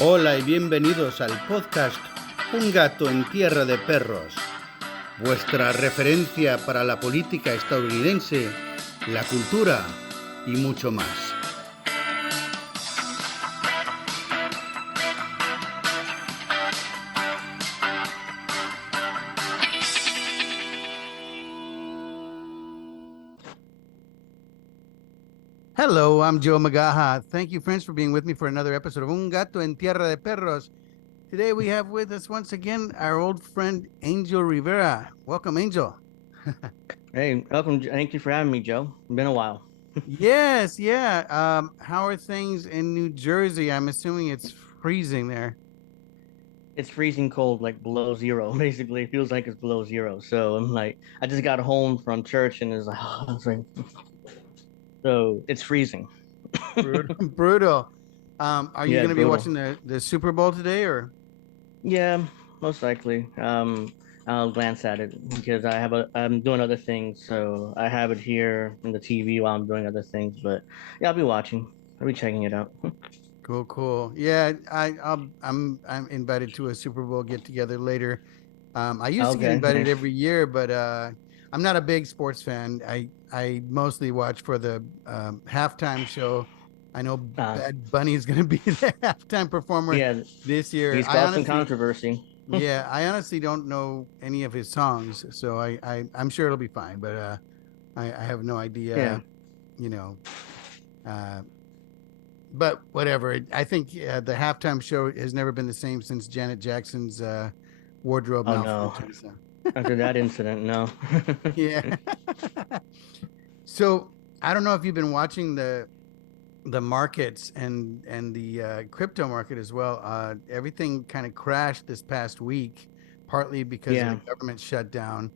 Hola y bienvenidos al podcast Un gato en tierra de perros, vuestra referencia para la política estadounidense, la cultura y mucho más. Hello, I'm Joe Magaha. Thank you, friends, for being with me for another episode of Un Gato en Tierra de Perros. Today we have with us once again our old friend Angel Rivera. Welcome, Angel. Hey, welcome. Thank you for having me, Joe. It's been a while. Yes, yeah. How are things in New Jersey? I'm assuming it's freezing there. It's freezing cold, like below zero. Basically, it feels like it's below zero. So I'm like, I just got home from church and it's like, it's like so it's freezing. Brutal. Brutal. Are you Yeah, going it's to be brutal. watching the Super Bowl today, or? Yeah, most likely. I'll glance at it because I'm doing other things, so I have it here in the TV while I'm doing other things. But yeah, I'll be watching. I'll be checking it out. Cool, cool. Yeah, I'm invited to a Super Bowl get together later. I used to get Okay, invited nice. every year, but I'm not a big sports fan. I mostly watch for the halftime show. I know Uh, Bad Bunny is going to be the halftime performer yeah, this year. he's caused some controversy. I honestly don't know any of his songs, so I'm sure it'll be fine. But I have no idea, Yeah. you know. Uh, but whatever. I think the halftime show has never been the same since Janet Jackson's wardrobe Oh no. malfunction. So After that incident, no. yeah. So I don't know if you've been watching the markets and the crypto market as well. Everything kind of crashed this past week, partly because of the Yeah. government shutdown.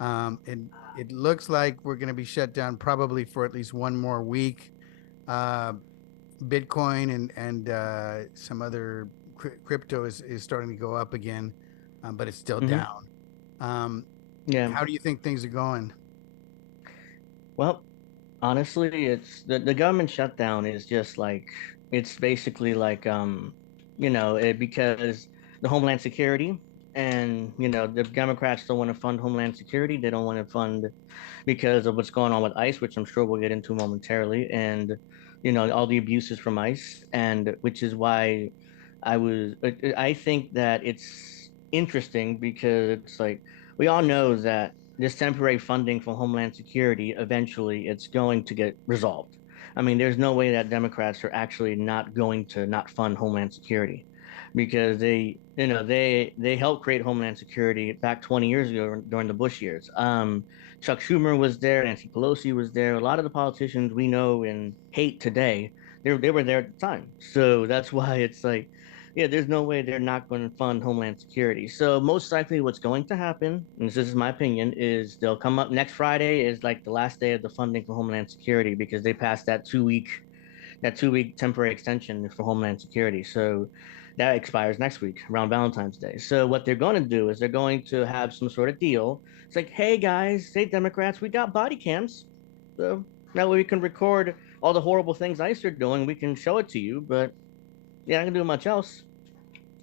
It looks like we're going to be shut down probably for at least one more week. Uh, Bitcoin and some other crypto is starting to go up again, but it's still Hmm. down. Um, Yeah. how do you think things are going? Well, honestly, the government shutdown is just like it's basically like because the Homeland Security and the Democrats don't want to fund Homeland Security. They don't want to fund because of what's going on with ICE, which I'm sure we'll get into momentarily, and all the abuses from ICE, and which is why I think that it's interesting because it's like we all know that this temporary funding for Homeland Security eventually it's going to get resolved. I mean, there's no way that Democrats are actually not going to not fund Homeland Security because they helped create Homeland Security back 20 years ago during the Bush years. Chuck Schumer was there, Nancy Pelosi was there. A lot of the politicians we know and hate today, they were there at the time. So that's why it's like, yeah, there's no way they're not going to fund Homeland Security. So most likely, what's going to happen, and this is my opinion, is they'll come up next Friday is like the last day of the funding for Homeland Security because they passed that 2 week temporary extension for Homeland Security. So that expires next week around Valentine's Day. So what they're going to do is they're going to have some sort of deal. It's like, hey guys, hey Democrats, we got body cams. So that way we can record all the horrible things ICE are doing. We can show it to you, but yeah, I can do much else.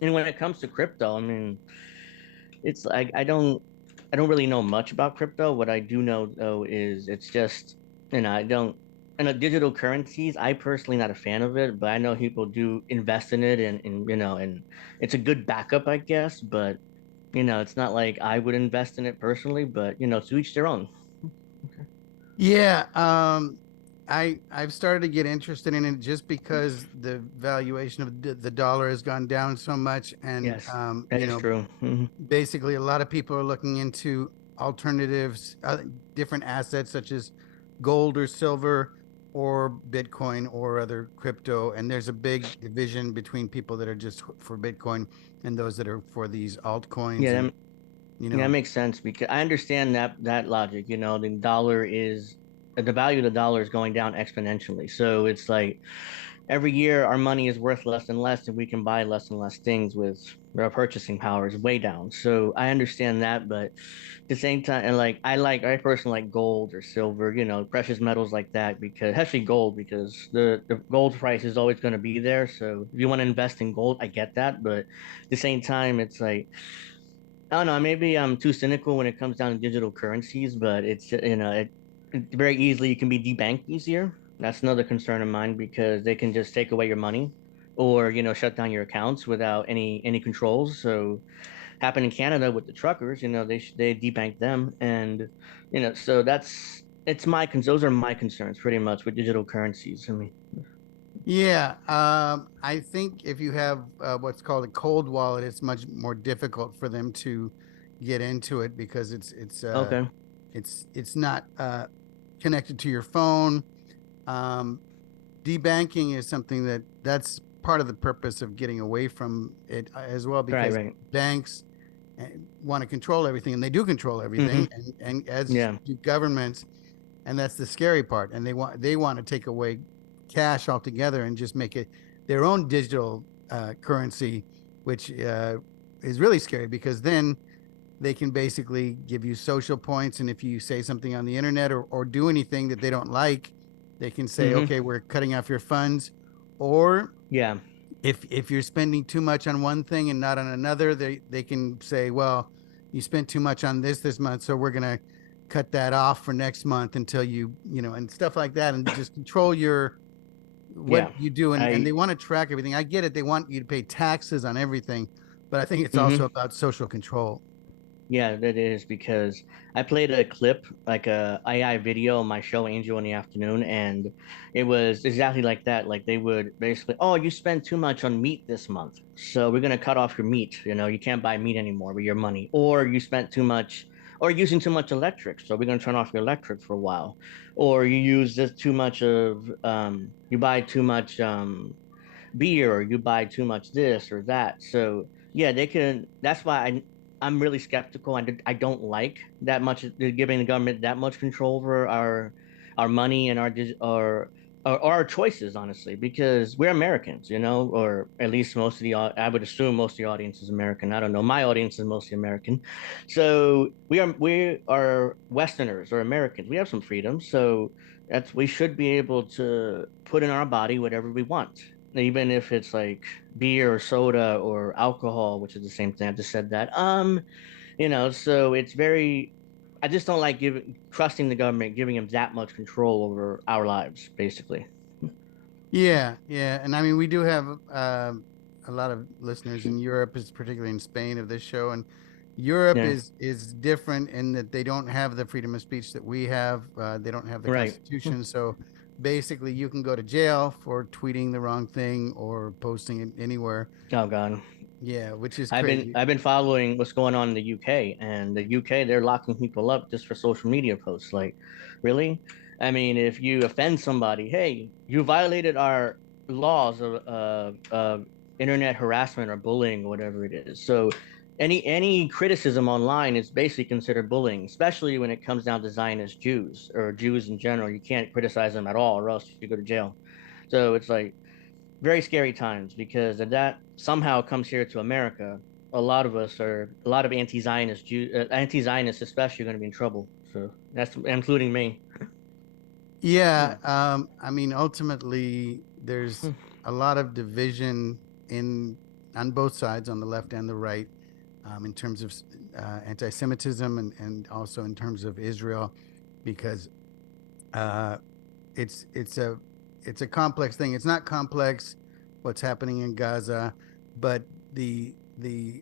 And when it comes to crypto, I mean, it's like I don't really know much about crypto. What I do know though is it's just I don't and the digital currencies, I personally not a fan of it, but I know people do invest in it and it's a good backup, I guess, but it's not like I would invest in it personally, but to each their own. Yeah, I've started to get interested in it just because the valuation of the dollar has gone down so much, and Yes, that is true. basically a lot of people are looking into alternatives, different assets such as gold or silver or Bitcoin or other crypto. And there's a big division between people that are just for Bitcoin and those that are for these altcoins. Yeah, And, that, you yeah, that know, makes sense because I understand that logic. The value of the dollar is going down exponentially. So it's like every year our money is worth less and less, and we can buy less and less things with our purchasing power is way down. So I understand that, but at the same time, and like I personally like gold or silver, precious metals like that, because especially gold, because the gold price is always going to be there. So if you want to invest in gold, I get that, but at the same time, it's like I don't know, maybe I'm too cynical when it comes down to digital currencies, but it very easily it can be debanked easier. That's another concern of mine because they can just take away your money or shut down your accounts without any controls. So happened in Canada with the truckers, they debanked them, and so those are my concerns pretty much with digital currencies. I mean, Yeah, I think if you have what's called a cold wallet, it's much more difficult for them to get into it because okay, it's not connected to your phone. Um, Debanking is something that's part of the purpose of getting away from it as well, right, because right, banks want to control everything, and they do control mm-hmm, everything, and as yeah, do governments, and that's the scary part. And they want to take away cash altogether and just make it their own digital currency, which is really scary because then they can basically give you social points, and if you say something on the internet or do anything that they don't like, they can say, mm-hmm, okay, we're cutting off your funds. Or yeah, if you're spending too much on one thing and not on another, they can say, well, you spent too much on this month, so we're gonna cut that off for next month until and stuff like that, and just control your what yeah. you do. And I they want to track everything. I get it. They want you to pay taxes on everything, but I think it's also mm-hmm. about social control. Yeah, that is because I played a clip, like a AI video on my show Angel in the Afternoon, and it was exactly like that. Like they would basically, oh, you spent too much on meat this month, so we're gonna cut off your meat. You can't buy meat anymore with your money, or you spent too much, or using too much electric, so we're gonna turn off your electric for a while, or you use this too much of, you buy too much beer or you buy too much this or that. So yeah, they can. That's why I'm really skeptical. I don't like that much giving the government that much control over our money and our choices, honestly, because we're Americans, or at least most of I would assume most of the audience is American. I don't know. My audience is mostly American, so we are Westerners or Americans. We have some freedom, so we should be able to put in our body whatever we want, even if it's like beer or soda or alcohol, which is the same thing. I just said that. So it's very. I just don't like trusting the government, giving them that much control over our lives, basically. Yeah, yeah, and I mean we do have a lot of listeners in Europe, is particularly in Spain, of this show, and Europe Yeah. is different in that they don't have the freedom of speech that we have. They don't have the Right. Constitution, so basically you can go to jail for tweeting the wrong thing or posting it anywhere. Oh God. Yeah, which is I've been crazy. I've been following what's going on in the UK, and the UK they're locking people up just for social media posts. Like, really? I mean, if you offend somebody, hey, you violated our laws of internet harassment or bullying or whatever it is. So, any criticism online is basically considered bullying, especially when it comes down to Zionist Jews or Jews in general. You can't criticize them at all, or else you go to jail. So it's like very scary times because if that somehow comes here to America, a lot of anti-Zionists especially are going to be in trouble. So that's including me. Yeah, Yeah. I mean, ultimately, there's a lot of division in on both sides, on the left and the right, in terms of anti-Semitism and also in terms of Israel, because uh, it's it's a complex thing. It's not complex what's happening in Gaza, but the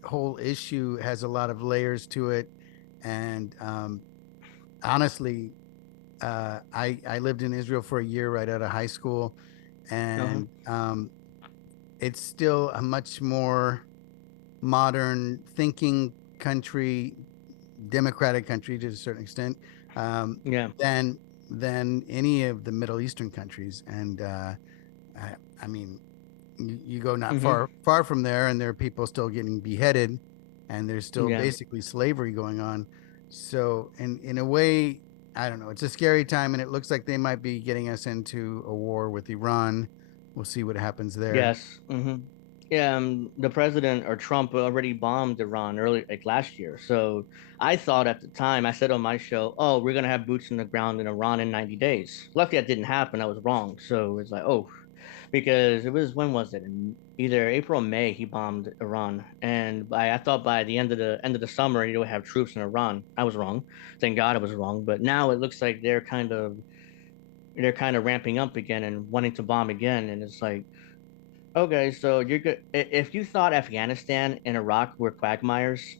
whole issue has a lot of layers to it, and honestly, I lived in Israel for a year right out of high school, Uh-huh. and it's still a much more modern thinking country, democratic country to a certain extent, um, Yeah. than any of the Middle Eastern countries. And I mean, you go not Mm-hmm. far from there, and there are people still getting beheaded, and there's still Yeah. basically slavery going on. So, in a way, I don't know. It's a scary time, and it looks like they might be getting us into a war with Iran. we'll see what happens there. Yes. Yeah, the president or Trump already bombed Iran early, like last year. So I thought at the time, I said on my show, "Oh, we're gonna have boots in the ground in Iran in 90 days." Luckily, that didn't happen. I was wrong. So it's like, oh, because it was when was it? In either April or May, he bombed Iran, and I thought by the end of the summer, he would have troops in Iran. I was wrong. Thank God I was wrong. But now it looks like they're kind of ramping up again and wanting to bomb again, and it's like, okay, so you're good. If you thought Afghanistan and Iraq were quagmires,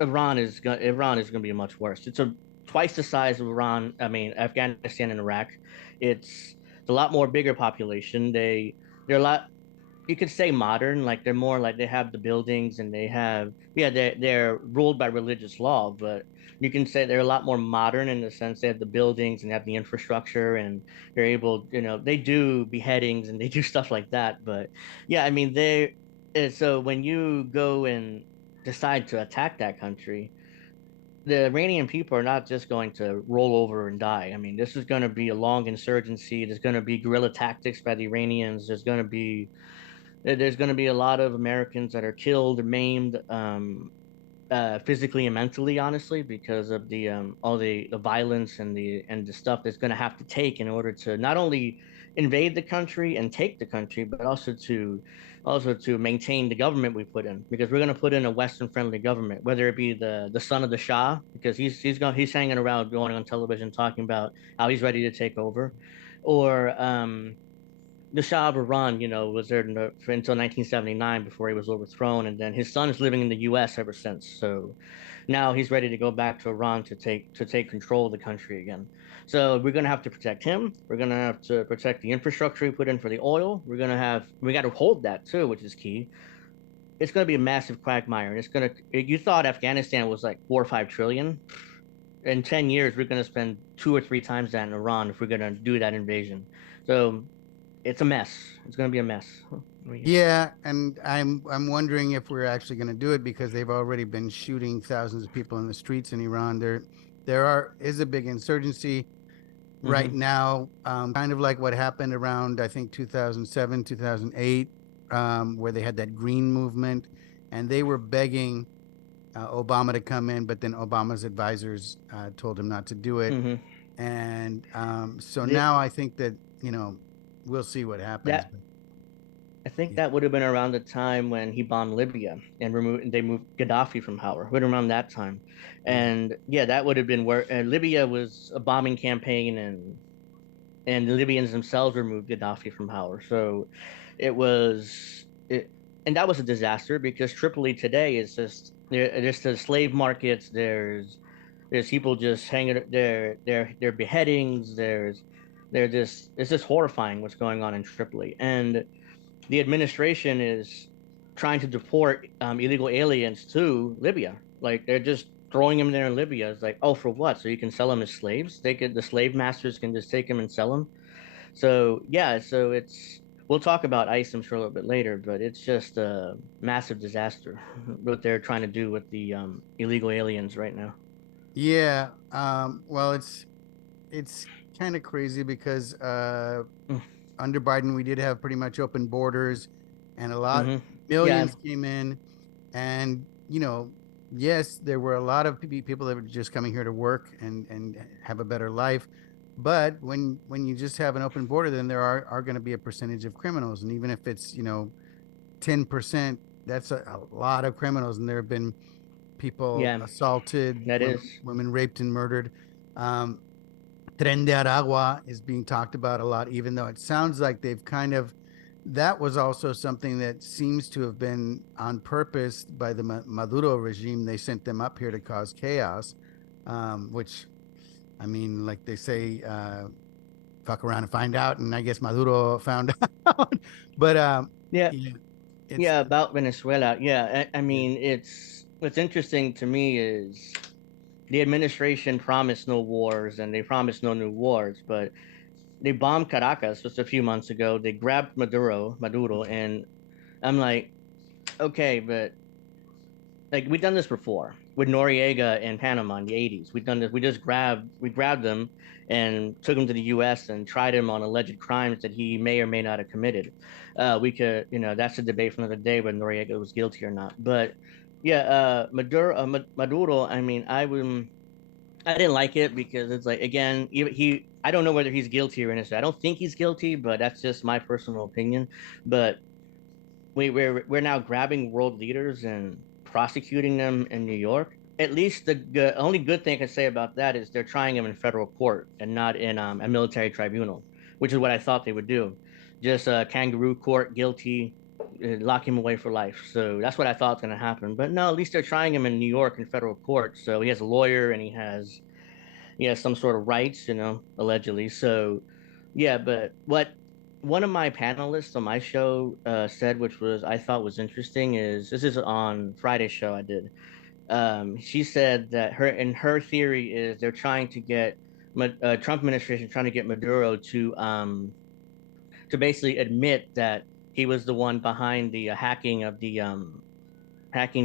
Iran is gonna be much worse. It's a twice the size of Iran. I mean, Afghanistan and Iraq. It's a lot more bigger population. They're a lot, you could say modern, like they're more like they have the buildings and they have, yeah, they're ruled by religious law, but you can say they're a lot more modern in the sense they have the buildings and have the infrastructure, and they're able, they do beheadings and they do stuff like that. But yeah, I mean, so when you go and decide to attack that country, the Iranian people are not just going to roll over and die. I mean, this is going to be a long insurgency. There's going to be guerrilla tactics by the Iranians. There's going to be a lot of Americans that are killed, maimed, physically and mentally, honestly, because of the all the violence and the stuff that's going to have to take in order to not only invade the country and take the country, but also to maintain the government we put in, because we're going to put in a Western friendly government, whether it be the son of the Shah, because he's hanging around going on television talking about how he's ready to take over, or the Shah of Iran, was there until 1979 before he was overthrown, and then his son is living in the U.S. ever since. So now he's ready to go back to Iran to take control of the country again. So we're gonna have to protect him. We're gonna have to protect the infrastructure we put in for the oil. We got to hold that too, which is key. It's gonna be a massive quagmire, and it's gonna. You thought Afghanistan was like 4 or 5 trillion. In 10 years, we're gonna spend 2 or 3 times that in Iran if we're gonna do that invasion. So it's a mess. It's going to be a mess. Yeah, and I'm wondering if we're actually going to do it because they've already been shooting thousands of people in the streets in Iran. There is a big insurgency right Mm-hmm. now, kind of like what happened around I think 2007, 2008, where they had that green movement, and they were begging Obama to come in, but then Obama's advisors told him not to do it, Mm-hmm. and so The, now I think that we'll see what happens. that But I think yeah, that would have been around the time when he bombed Libya and they moved Gaddafi from power. Would around that time, yeah. and yeah, that would have been where Libya was a bombing campaign, and the Libyans themselves removed Gaddafi from power. So it was it, and that was a disaster because Tripoli today is just the slave markets. There's people just hanging there beheadings. It's just horrifying what's going on in Tripoli, and the administration is trying to deport illegal aliens to Libya. Like they're just throwing them there in Libya. It's like, oh, for what? So you can sell them as slaves? The slave masters can just take them and sell them. So yeah, we'll talk about ICE, I'm sure, a little bit later, but it's just a massive disaster what they're trying to do with the illegal aliens right now. Yeah, well, it's kind of crazy because under Biden we did have pretty much open borders, and a lot Mm-hmm. Yeah. millions came in, and yes, there were a lot of people that were just coming here to work and have a better life, but when you just have an open border, then there are going to be a percentage of criminals, and even if it's 10%, that's a lot of criminals, and there have been people Yeah, assaulted, that is. women raped and murdered. Um, Tren de Aragua is being talked about a lot, even though it sounds like they've kind of, that was also something that seems to have been on purpose by the Maduro regime. They sent them up here to cause chaos, which, I mean, like they say, fuck around and find out. And I guess Maduro found out. But Yeah, yeah, it's, yeah, about Venezuela. Yeah, I yeah, mean, what's interesting to me is the administration promised no wars and they promised no new wars, but they bombed Caracas just a few months ago. They grabbed Maduro, and I'm like, okay, but like we've done this before. with Noriega in Panama in the 80s. We've done this. We grabbed them and took him to the U.S. and tried him on alleged crimes that he may or may not have committed. We could, that's a debate for another day whether Noriega was guilty or not. But yeah, Maduro. I mean, I didn't like it because it's like again, I don't know whether he's guilty or innocent. I don't think he's guilty, but that's just my personal opinion. But we're now grabbing world leaders and prosecuting them in New York. At least the only good thing I can say about that is they're trying him in federal court and not in a military tribunal, which is what I thought they would do. Just a kangaroo court, guilty, lock him away for life. So that's what I thought was going to happen. But no, at least they're trying him in New York in federal court. So he has a lawyer and he has some sort of rights, allegedly. So, yeah, but what one of my panelists on my show said, which was I thought was interesting, is this is on Friday's show I did. She said that her theory is they're trying to get Trump administration trying to get Maduro to basically admit that he was the one behind the hacking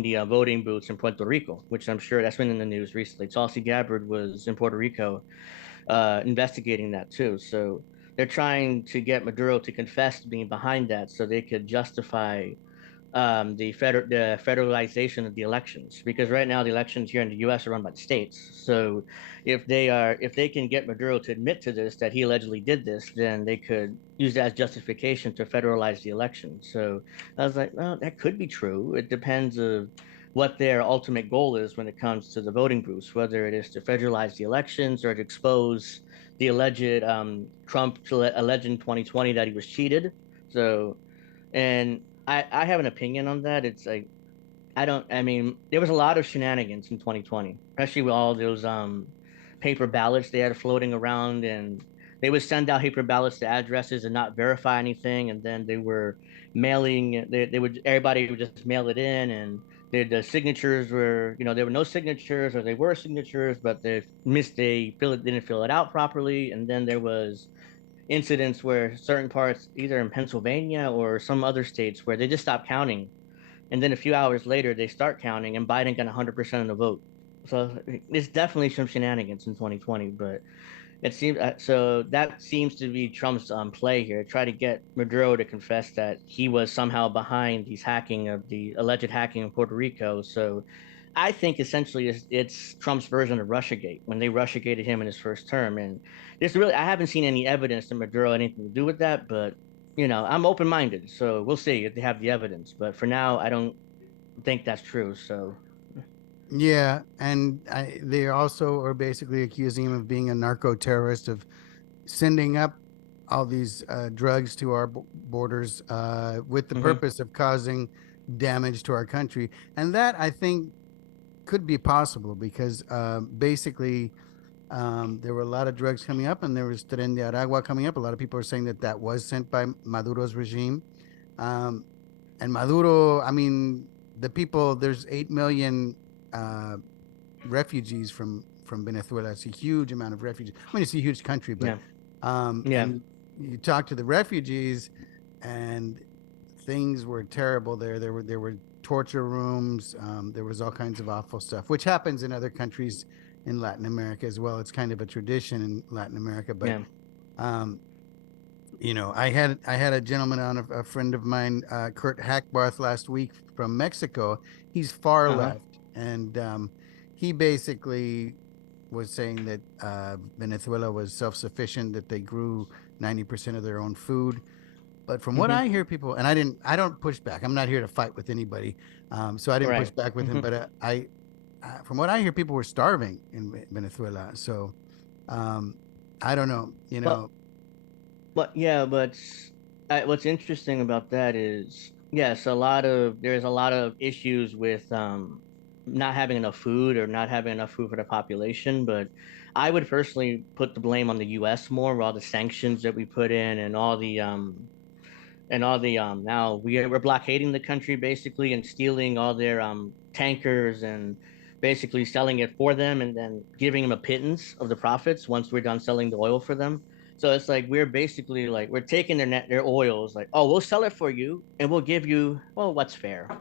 the voting booths in Puerto Rico, which I'm sure that's been in the news recently. Tulsi Gabbard was in Puerto Rico investigating that too. So they're trying to get Maduro to confess to being behind that, so they could justify the federalization of the elections, because right now the elections here in the U.S. are run by the states. So if they can get Maduro to admit to this, that he allegedly did this, then they could use that as justification to federalize the election. So I was like, well, that could be true. It depends of what their ultimate goal is when it comes to the voting booths, whether it is to federalize the elections or to expose the alleged Trump alleged in 2020 that he was cheated. So and I have an opinion on that. It's like I mean, there was a lot of shenanigans in 2020, especially with all those paper ballots they had floating around, and they would send out paper ballots to addresses and not verify anything, and then they were mailing they would everybody would just mail it in, and the signatures were, there were no signatures, or they were signatures but didn't fill it out properly, and then there was incidents where certain parts, either in Pennsylvania or some other states, where they just stop counting, and then a few hours later they start counting, and Biden got 100% of the vote. So it's definitely some shenanigans in 2020, but it seems so that seems to be Trump's play here. Try to get Maduro to confess that he was somehow behind the alleged hacking in Puerto Rico. So I think essentially it's Trump's version of RussiaGate, when they RussiaGated him in his first term. And I haven't seen any evidence that Maduro had anything to do with that, but I'm open minded, so we'll see if they have the evidence. But for now, I don't think that's true. So Yeah, and they also are basically accusing him of being a narco terrorist, of sending up all these drugs to our borders with the hmm purpose of causing damage to our country. And that, I think, could be possible because basically there were a lot of drugs coming up, and there was Tren de Aragua coming up. A lot of people are saying that that was sent by Maduro's regime. Um, and Maduro, I mean, there's 8 million uh, refugees from Venezuela. It's a huge amount of refugees. I mean, it's a huge country, but yeah, yeah, and you talk to the refugees, and things were terrible there. There were torture rooms. There was all kinds of awful stuff, which happens in other countries in Latin America as well. It's kind of a tradition in Latin America, but yeah, um, I had a gentleman on, a friend of mine, Kurt Hackbarth, last week from Mexico. He's far uh huh, left, and he basically was saying that Venezuela was self-sufficient, that they grew 90% of their own food. But from what hmm I hear, people, and I don't push back. I'm not here to fight with anybody, so I didn't push right, back with him. hmm But from what I hear, people were starving in Venezuela. So um, I don't know. Well, but yeah, but what's interesting about that is, yes, there's a lot of issues with not having enough food, or not having enough food for the population. But I would personally put the blame on the U.S. more, with all the sanctions that we put in, and all the now we're blockading the country basically, and stealing all their tankers, and basically selling it for them, and then giving them a pittance of the profits once we're done selling the oil for them. So it's like we're basically like we're taking their oils, like, oh, we'll sell it for you and we'll give you, well, what's fair.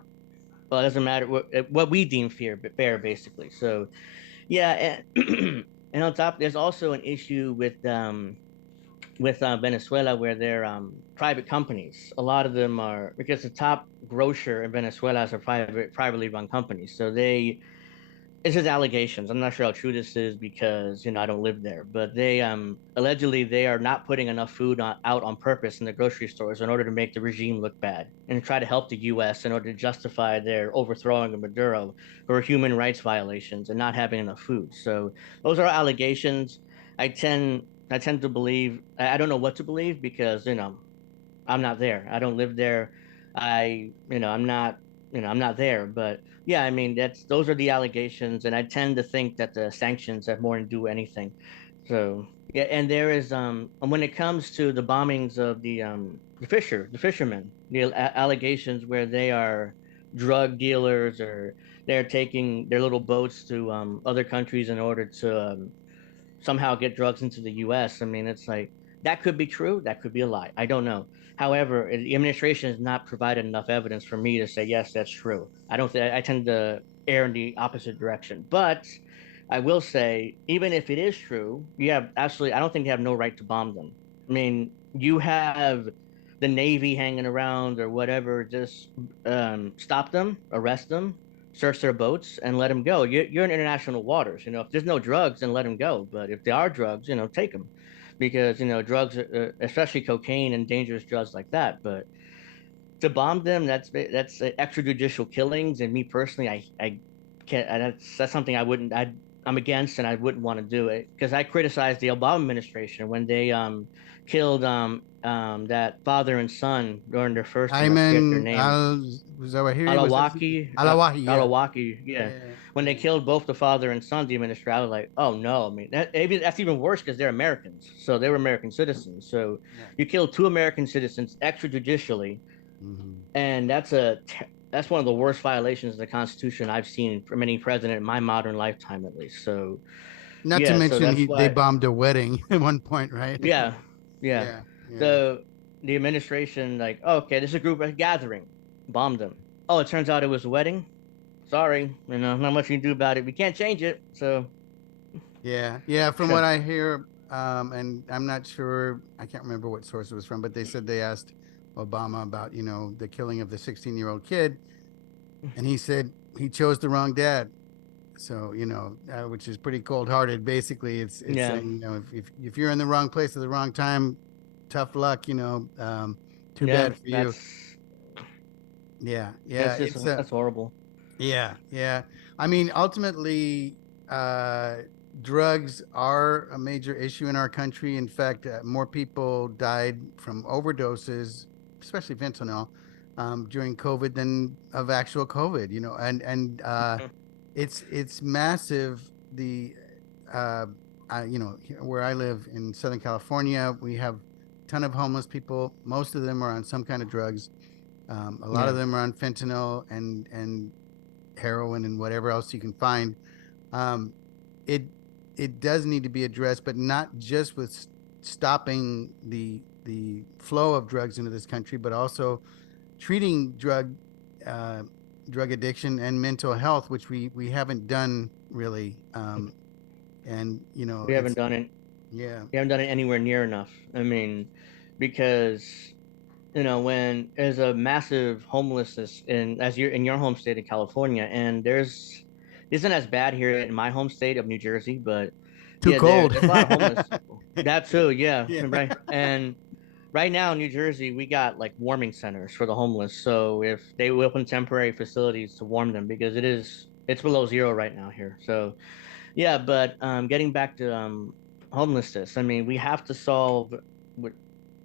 Well, it doesn't matter what we deem fair, basically. So yeah, and, and on top, there's also an issue with Venezuela, where they're private companies. A lot of them are, because the top grocer in Venezuela is a privately run company. So it's just allegations. I'm not sure how true this is because I don't live there, but they allegedly they are not putting enough food out on purpose in the grocery stores in order to make the regime look bad and try to help the U.S. in order to justify their overthrowing of Maduro for human rights violations and not having enough food. So those are allegations. I tend to believe. I don't know what to believe because I'm not there. I don't live there. I'm not there. But yeah, I mean, those are the allegations, and I tend to think that the sanctions have more to do with anything. So yeah, and there is when it comes to the bombings of the fishermen, the allegations where they are drug dealers or they're taking their little boats to other countries in order to somehow get drugs into the U.S. I mean, it's like that could be true, that could be a lie. I don't know. However, the administration has not provided enough evidence for me to say yes, that's true. I don't think I tend to err in the opposite direction. But I will say, even if it is true, you have absolutely. I don't think you have no right to bomb them. I mean, you have the Navy hanging around or whatever. Just stop them, arrest them, search their boats and let them go. You're in international waters. If there's no drugs, then let them go. But if there are drugs, take them, because drugs, especially cocaine and dangerous drugs like that. But to bomb them, that's extrajudicial killings. And me personally, I can't. That's something I wouldn't. I'm against, and I wouldn't want to do it because I criticized the Obama administration when they killed that father and son during their first term. I forget their Ayman name. al Zawahiri, was that his name? Alawaki, Alawahi, yeah. Alawaki, yeah. Yeah, When they yeah, killed both the father and son, the administrator, I was like, oh no. I mean, that's even worse because they're Americans, so they were American citizens. So yeah. you killed two American citizens extrajudicially, Hmm. and that's one of the worst violations of the Constitution I've seen from any president in my modern lifetime, at least. So Not to yeah, so mention that's they why. bombed a wedding at one point, right? Yeah, yeah. Yeah, yeah, The the administration, like, oh, okay, this is a group gathering, bombed them. Oh, it turns out it was a wedding. Sorry, not much you can do about it. We can't change it. So yeah, yeah. From what I hear, and I'm not sure, I can't remember what source it was from, but they said they asked Obama about, the killing of the 16-year-old kid, and he said he chose the wrong dad. So, which is pretty cold-hearted. Basically, it's yeah, saying, if you're in the wrong place at the wrong time, tough luck. Too yeah. bad for you. That's Yeah, yeah. that's just It's that's horrible. yeah, yeah. I mean, ultimately, uh, drugs are a major issue in our country. In fact, more people died from overdoses, especially fentanyl, during COVID than of actual COVID. And it's massive. The uh, where I live in Southern California, we have a ton of homeless people. Most of them are on some kind of drugs. A lot Yeah, of them are on fentanyl and heroin and whatever else you can find. Um, it it does need to be addressed, but not just with stopping the flow of drugs into this country, but also treating uh, drug addiction and mental health, which we haven't done really. And we haven't it's done it. yeah, We haven't done it anywhere near enough. I mean, because when there's a massive homelessness as you're in your home state of California, and there's isn't as bad here in my home state of New Jersey, but too yeah, cold. there's a lot of homeless people. That too, yeah, Yeah. right. And right now in New Jersey, we got like warming centers for the homeless. So if they will open temporary facilities to warm them because it's below zero right now here. So yeah, but getting back to homelessness, I mean, we have to solve.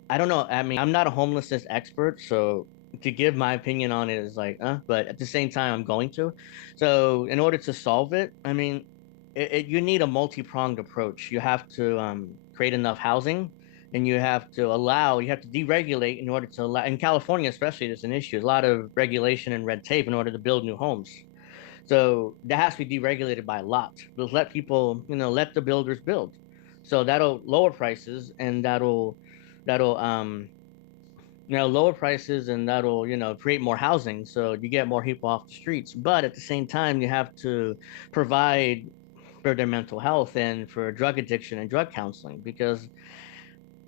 I don't know. I mean, I'm not a homelessness expert, so to give my opinion on it is like, but at the same time, I'm going to. So, in order to solve it, I mean, you need a multi-pronged approach. You have to create enough housing, and you have to deregulate in order to allow. In California, especially, there's an issue. There's a lot of regulation and red tape in order to build new homes. So that has to be deregulated by a lot. Just let people, let the builders build. So that'll lower prices and that'll lower prices, and that'll, create more housing. So you get more people off the streets. But at the same time, you have to provide for their mental health and for drug addiction and drug counseling, because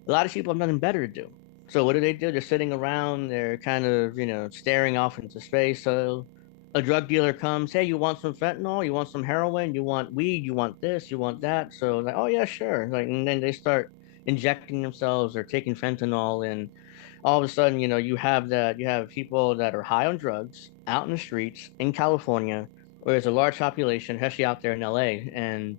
a lot of people have nothing better to do. So what do? They're sitting around, they're kind of, staring off into space. So a drug dealer comes, hey, you want some fentanyl? You want some heroin? You want weed? You want this? You want that? So like, oh yeah, sure. Like, and then they start injecting themselves or taking fentanyl, and all of a sudden, you have people that are high on drugs out in the streets in California, where there's a large population, especially out there in LA, and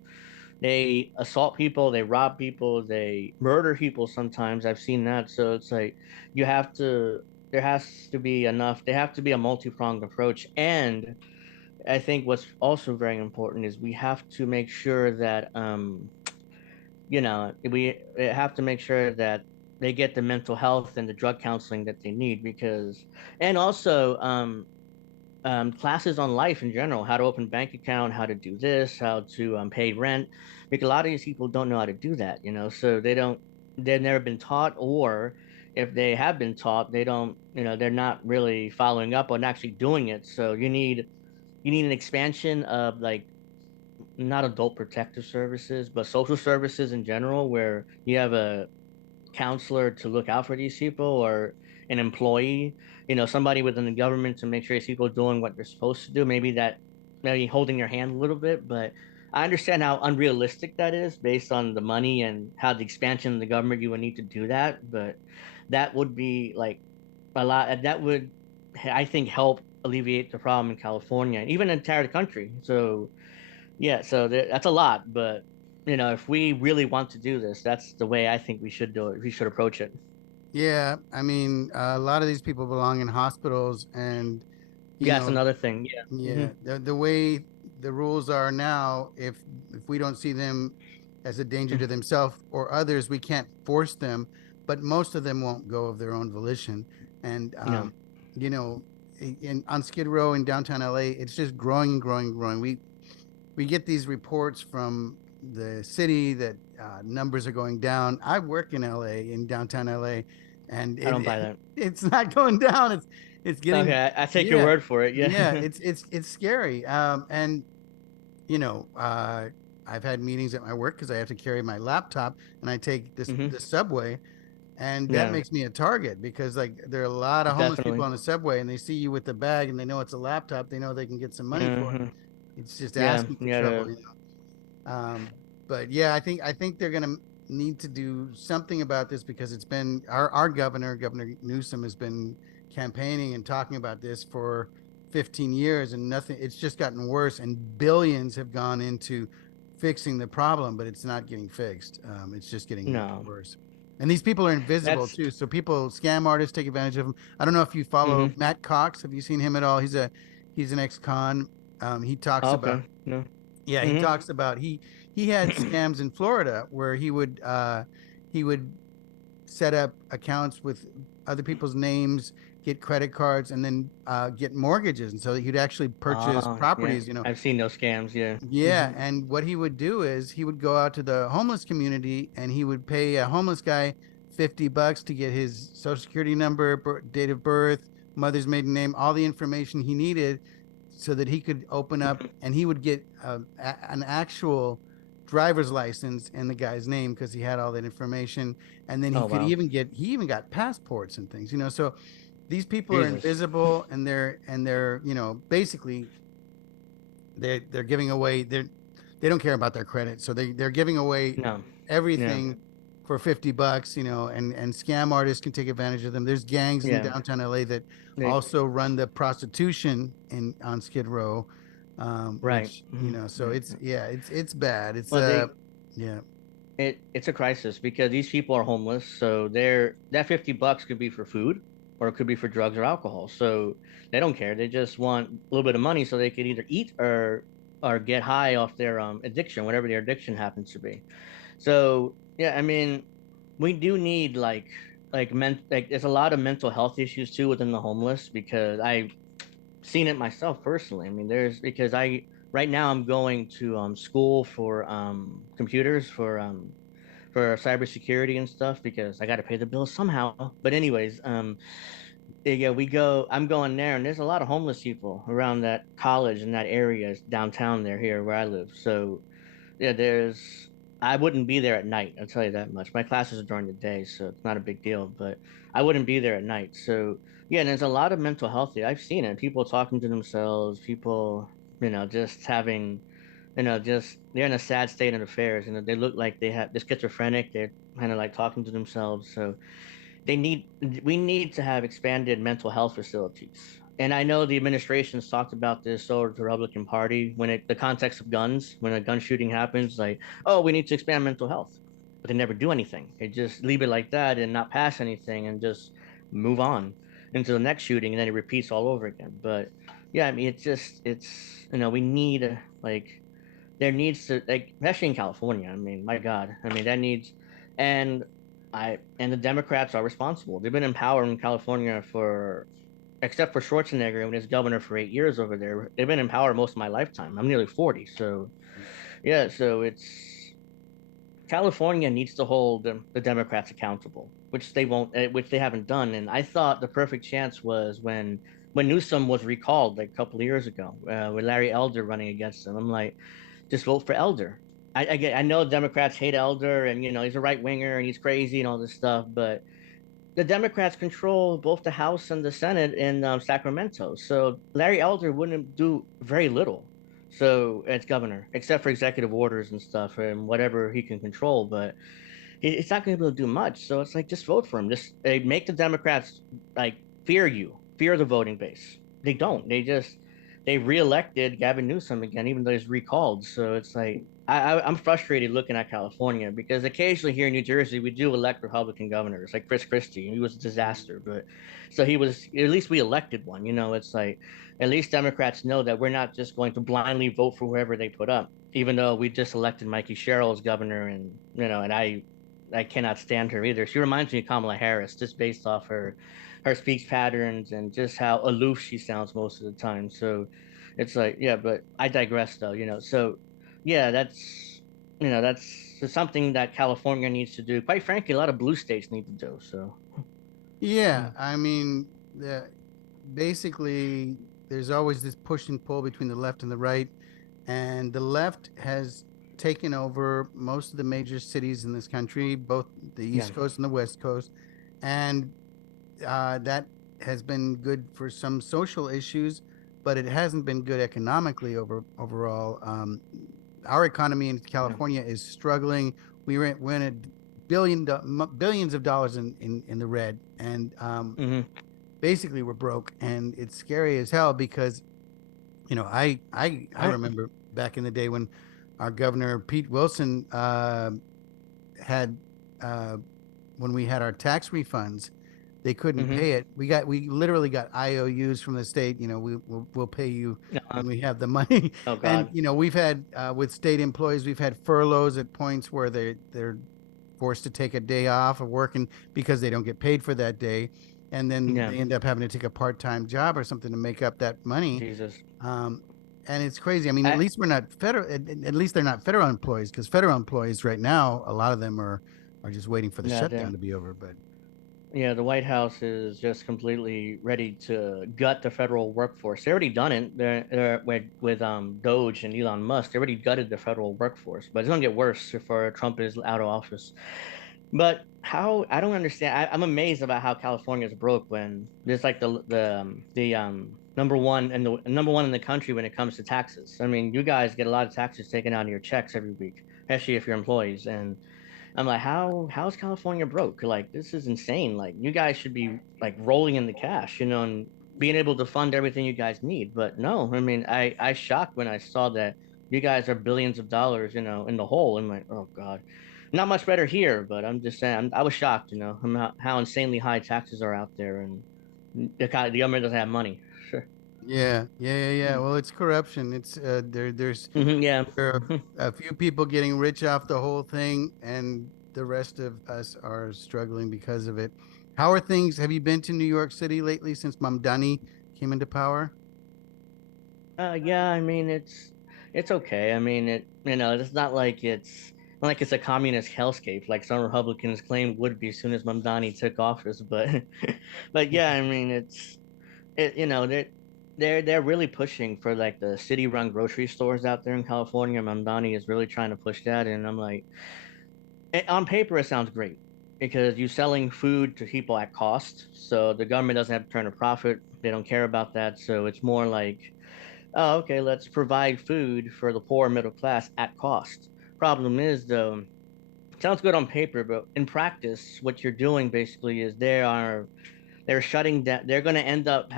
they assault people, they rob people, they murder people sometimes. I've seen that. So it's like you have to there has to be enough, there have to be a multi-pronged approach. And I think what's also very important is we have to make sure that we have to make sure that they get the mental health and the drug counseling that they need, because and also classes on life in general, how to open bank account, how to do this, how to pay rent. Because a lot of these people don't know how to do that, so they've never been taught, or if they have been taught, they don't, they're not really following up on actually doing it. So you need an expansion of, like, not adult protective services, but social services in general, where you have a counselor to look out for these people, or an employee, somebody within the government to make sure these people are doing what they're supposed to do. Maybe holding your hand a little bit, but I understand how unrealistic that is based on the money and how the expansion of the government you would need to do that. But that would be like a lot. That would, I think, help alleviate the problem in California and even the entire country. So yeah, so that's a lot, but if we really want to do this, that's the way I think we should do it. We should approach it. Yeah, I mean, a lot of these people belong in hospitals, and you Yeah, that's know, another thing. Yeah. yeah, the way the rules are now, if we don't see them as a danger to themselves or others, we can't force them. But most of them won't go of their own volition. And No. you know, in on Skid Row in downtown LA, it's just growing and growing and growing. We get these reports from the city that numbers are going down. I work in LA, in downtown LA, and I don't buy it that. it's not going down. It's getting, Okay, I take your yeah, word for it. Yeah. yeah. It's scary. And you know, I've had meetings at my work because I have to carry my laptop and I take Hmm. the subway, and that Yeah, makes me a target because like there are a lot of homeless people definitely. on the subway and they see you with the bag and they know it's a laptop. They know they can get some money for it. Hmm. It's just Yeah, asking for yeah. trouble, you know. But yeah, I think they're gonna need to do something about this because it's been our Governor Newsom has been campaigning and talking about this for 15 years and nothing. It's just gotten worse, and billions have gone into fixing the problem, but it's not getting fixed. It's just getting No, worse. And these people are invisible that's. too. So people, scam artists, take advantage of them. I don't know if you follow Hmm. Matt Cox. Have you seen him at all? He's an ex-con. He talks about, Okay. No. yeah, he Hmm. talks about he had scams in Florida where he would set up accounts with other people's names, get credit cards, and then get mortgages, and so he'd actually purchase Yeah. properties. I've seen those scams. Yeah. Yeah, Hmm. and what he would do is he would go out to the homeless community and he would pay a homeless guy $50 to get his social security number, date of birth, mother's maiden name, all the information he needed so that he could open up, and he would get an actual driver's license in the guy's name because he had all that information, and then Oh wow. he even got passports and things, you know. So these people are Jesus. invisible, and they're basically they're giving away, they don't care about their credit, so they're giving away No. Yeah. everything for $50, and scam artists can take advantage of them. There's gangs in Yeah. downtown LA that They, also run the prostitution in on Skid Row, right. which Hmm. so it's, yeah, it's bad. It's Well, they yeah. it's a crisis because these people are homeless, so that $50 could be for food, or it could be for drugs or alcohol. So they don't care. They just want a little bit of money so they could either eat or get high off their addiction, whatever their addiction happens to be. So yeah, I mean, we do need like there's a lot of mental health issues too within the homeless, because I've seen it myself personally. I mean, there's because I right now I'm going to school for computers for cybersecurity and stuff because I got to pay the bills somehow. But anyways, yeah, we go. I'm going there, and there's a lot of homeless people around that college in that area downtown there here where I live. So yeah, there's. I wouldn't be there at night. I'll tell you that much. My classes are during the day, so it's not a big deal. But I wouldn't be there at night. So yeah, and there's a lot of mental health there. I've seen it. People talking to themselves. People, just having, just they're in a sad state of affairs. They look like they're schizophrenic. They're kind of like talking to themselves. So they need we need to have expanded mental health facilities. And I know the administration's talked about this over the Republican Party the context of guns, when a gun shooting happens, like, oh, we need to expand mental health. But they never do anything. They just leave it like that and not pass anything and just move on into the next shooting, and then it repeats all over again. But yeah, I mean, we need like there needs to, like, especially in California. I mean, my God, I mean that needs, and and the Democrats are responsible. They've been in power in California for, except for Schwarzenegger when he's governor for 8 years over there. They've been in power most of my lifetime. I'm nearly 40, so yeah. So it's California needs to hold the Democrats accountable, which they won't, which they haven't done. And I thought the perfect chance was when Newsom was recalled like a couple of years ago, with Larry Elder running against him. I'm like, just vote for Elder. I know Democrats hate Elder, and he's a right winger and he's crazy and all this stuff, but the Democrats control both the House and the Senate in Sacramento. So Larry Elder wouldn't do very little. So as governor, except for executive orders and stuff and whatever he can control, but it's not going to be able to do much. So it's like, just vote for him. Just make the Democrats like fear the voting base. They don't. They reelected Gavin Newsom again, even though he's recalled. So it's like I'm frustrated looking at California because occasionally here in New Jersey we do elect Republican governors, like Chris Christie. He was a disaster, but so he was, at least we elected one. It's like at least Democrats know that we're not just going to blindly vote for whoever they put up. Even though we just elected Mikey Sherrill as governor, and and I cannot stand her either. She reminds me of Kamala Harris, just based off her speech patterns and just how aloof she sounds most of the time. So it's like, yeah, but I digress though. So yeah, that's something that California needs to do. Quite frankly, a lot of blue states need to do. So Yeah, yeah, I mean, basically, there's always this push and pull between the left and the right, and the left has taken over most of the major cities in this country, both the yeah, East Coast and the West Coast, and that has been good for some social issues, but it hasn't been good economically overall. Our economy in yeah. California is struggling. We're in a billions of dollars in the red, and Hmm. basically we're broke, and it's scary as hell because I I. remember back in the day when our governor Pete Wilson had uh, when we had our tax refunds, they couldn't Hmm. pay it. We literally got IOUs from the state. We'll pay you when we have the money. Oh And God. we've had with state employees, we've had furloughs at points where they're forced to take a day off of working because they don't get paid for that day, and then Yeah. they end up having to take a part-time job or something to make up that money. Jesus. Um, and it's crazy. I mean, at I. least we're not federal. At least they're not federal employees, because federal employees right now, a lot of them are just waiting for the Yeah. shutdown There. to be over. But Yeah, the White House is just completely ready to gut the federal workforce. They already done it. They're with Doge and Elon Musk. They already gutted the federal workforce, but it's gonna get worse if Trump is out of office. But how, I don't understand. I'm amazed about how California is broke when there's like the number one in the country when it comes to taxes. I mean, you guys get a lot of taxes taken out of your checks every week, especially if you're employees. And I'm like, how's California broke? Like, this is insane. Like, you guys should be like rolling in the cash, and being able to fund everything you guys need. But no, I mean, I shocked when I saw that you guys are billions of dollars, in the hole. I'm like, oh God, not much better here. But I'm just saying, I was shocked, how insanely high taxes are out there, and the government doesn't have money. Sure. yeah. Well, it's corruption. It's Yeah. there are a few people getting rich off the whole thing, and the rest of us are struggling because of it. How are things? Have you been to New York City lately since Mamdani came into power? Yeah, I mean it's okay. I mean it's not like it's like it's a communist hellscape, like some Republicans claimed would be as soon as Mamdani took office. But, but yeah, I mean, you know, they're really pushing for like the city-run grocery stores out there in California. Mamdani is really trying to push that, and I'm like, on paper, it sounds great because you're selling food to people at cost, so the government doesn't have to turn a profit. They don't care about that, so it's more like, oh, okay, let's provide food for the poor middle class at cost. Problem is, though, sounds good on paper, but in practice, what you're doing basically is they're shutting down. They're going to end up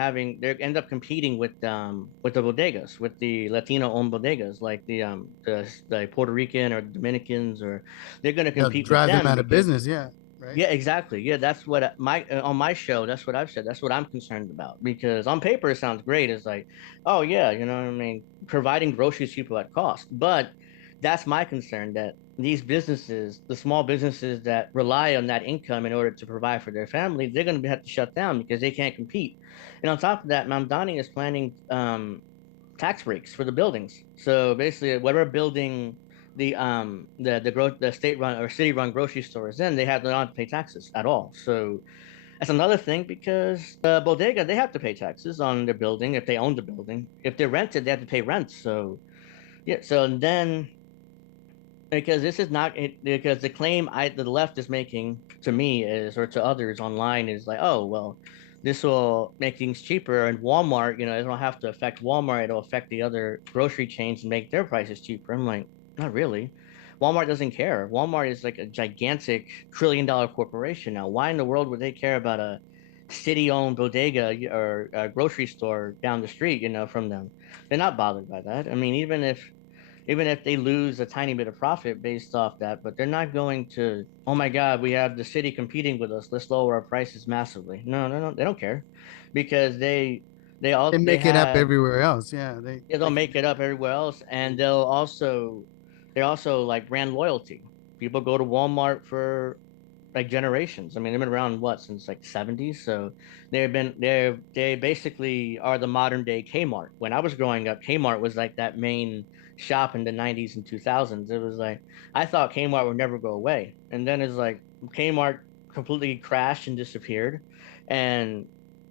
competing with the bodegas, with the Latino owned bodegas, like the Puerto Rican or Dominicans, or they're going to They'll compete with drive them them out of because business. Yeah. Right. yeah, exactly. Yeah, that's what my on my show. That's what I've said. That's what I'm concerned about because on paper it sounds great. It's like, oh yeah, you know what I mean, providing groceries to people at cost. But that's my concern that these businesses, the small businesses that rely on that income in order to provide for their family, they're going to have to shut down because they can't compete. And on top of that, Mamdani is planning tax breaks for the buildings. So basically, whatever building the state run or city run grocery stores in, they have not to pay taxes at all. So that's another thing because the bodega they have to pay taxes on their building if they own the building. If they're rented, they have to pay rent. So yeah, so then because this is not it, because the claim the left is making to me is or to others online is like, oh well, this will make things cheaper, and Walmart, you know, it don't have to affect Walmart, it'll affect the other grocery chains and make their prices cheaper. I'm like, not really. Walmart doesn't care. Walmart is like a gigantic $1 trillion corporation now. Why in the world would they care about a city-owned bodega or a grocery store down the street, you know, from them? They're not bothered by that. I mean, even if they lose a tiny bit of profit based off that, but they're not going to, oh my God, we have the city competing with us. Let's lower our prices massively. No, no, no, they don't care because They they make it up have everywhere else. Yeah. They they'll like make it up everywhere else, and they're also like brand loyalty. People go to Walmart for like generations. I mean, they've been around what since like '70s, so they basically are the modern day Kmart. When I was growing up, Kmart was like that main shop in the '90s and 2000s. It was like I thought Kmart would never go away, and then it's like Kmart completely crashed and disappeared, and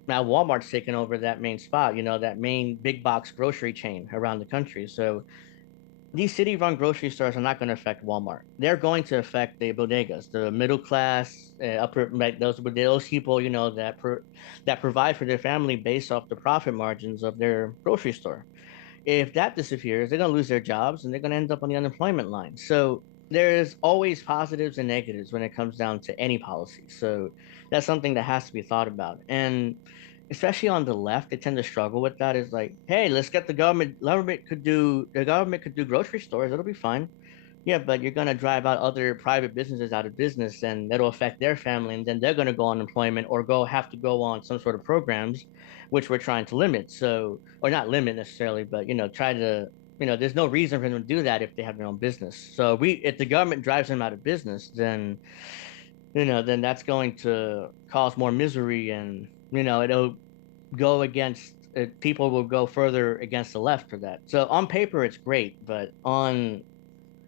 now Walmart's taken over that main spot. You know, that main big box grocery chain around the country. So these city run grocery stores are not going to affect Walmart. They're going to affect the bodegas, the middle class, upper, like those people, you know, that provide for their family based off the profit margins of their grocery store. If that disappears, they're going to lose their jobs and they're going to end up on the unemployment line. So there's always positives and negatives when it comes down to any policy. So that's something that has to be thought about. And especially on the left, they tend to struggle with that. Is like, hey, let's get the government. The government could do grocery stores. It'll be fine. Yeah, but you're gonna drive out other private businesses out of business, and that'll affect their family, and then they're gonna go on unemployment or have to go on some sort of programs, which we're trying to limit. So, or not limit necessarily, but you know, try to, you know, there's no reason for them to do that if they have their own business. So if the government drives them out of business, then you know, then that's going to cause more misery, and you know, it'll go against people will go further against the left for that. So on paper, it's great, but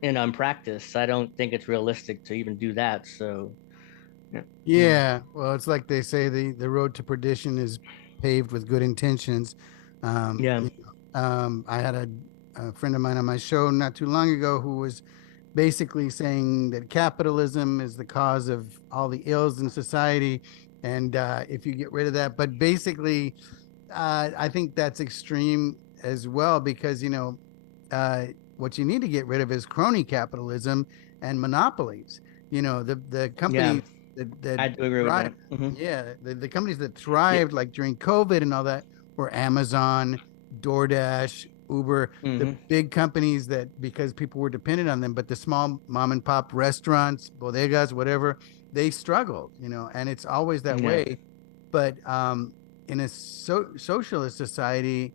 in practice, I don't think it's realistic to even do that. So, yeah, mm, Yeah, well, it's like they say the road to perdition is paved with good intentions. yeah, I had a friend of mine on my show not too long ago who was basically saying that capitalism is the cause of all the ills in society, and if you get rid of that, but basically, I think that's extreme as well because uh, what you need to get rid of is crony capitalism and monopolies. The yeah, companies that I do agree with thrive, that. Hmm. yeah, the companies that Yeah, thrived like during COVID and all that were Amazon, DoorDash, Uber, the hmm, big companies that because people were dependent on them, but the small mom and pop restaurants, bodegas, whatever, they struggled, and it's always that yeah, way. But in a socialist society,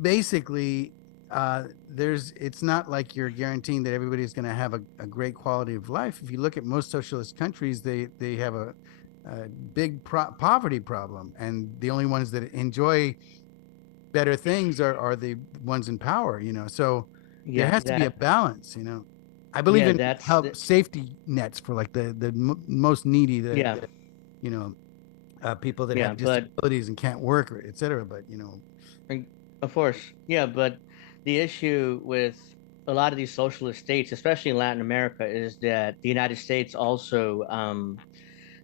basically, it's not like you're guaranteeing that everybody's going to have a great quality of life. If you look at most socialist countries, they have a big poverty problem, and the only ones that enjoy better things are the ones in power. So there yeah. has to be a That balance. I believe Yeah, in that's help safety nets for like the most needy, yeah, you know, people that yeah, have but disabilities and can't work, or et cetera. But and of course, yeah, but the issue with a lot of these socialist states, especially in Latin America, is that the United States also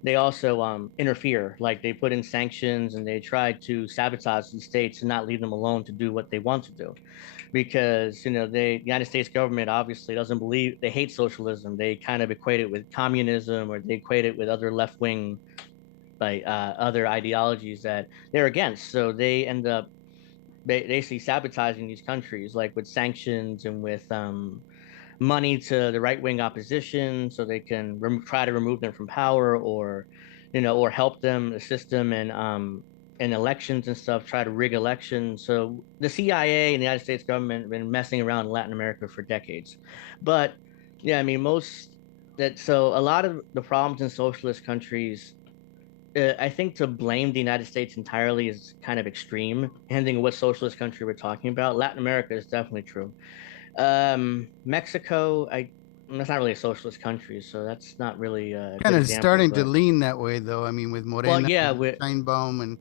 they also interfere. Like they put in sanctions and they try to sabotage these states and not leave them alone to do what they want to do. Because the United States government obviously doesn't believe, they hate socialism. They kind of equate it with communism, or they equate it with other left wing other ideologies that they're against. So they end up basically sabotaging these countries, like with sanctions and with money to the right wing opposition, so they can try to remove them from power, or or help them, assist them in elections and stuff, try to rig elections. So the CIA and the United States government have been messing around in Latin America for decades. But yeah, I mean, a lot of the problems in socialist countries, I think to blame the United States entirely is kind of extreme, depending on what socialist country we're talking about. Latin America is definitely true. Mexico, that's not really a socialist country, so that's not really a kind good of example. starting to But lean that way, though. I mean, with well, Morena yeah, and Sheinbaum, and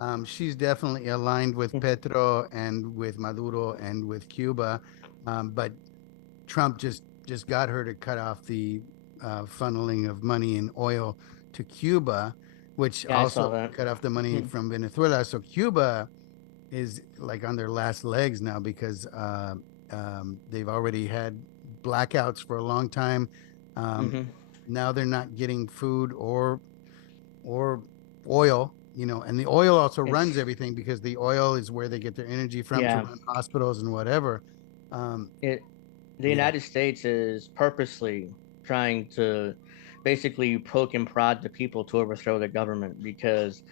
uh, she's definitely aligned with Petro and with Maduro and with Cuba. But Trump just got her to cut off the funneling of money and oil to Cuba, which yeah, I also saw that. cut off the money from Venezuela. So Cuba is like on their last legs now because they've already had blackouts for a long time. Um, Hmm. Now they're not getting food or oil, and the oil also runs It's everything because the oil is where they get their energy from to yeah, run hospitals and whatever. Um, it the yeah, United States is purposely trying to basically poke and prod the people to overthrow the government because,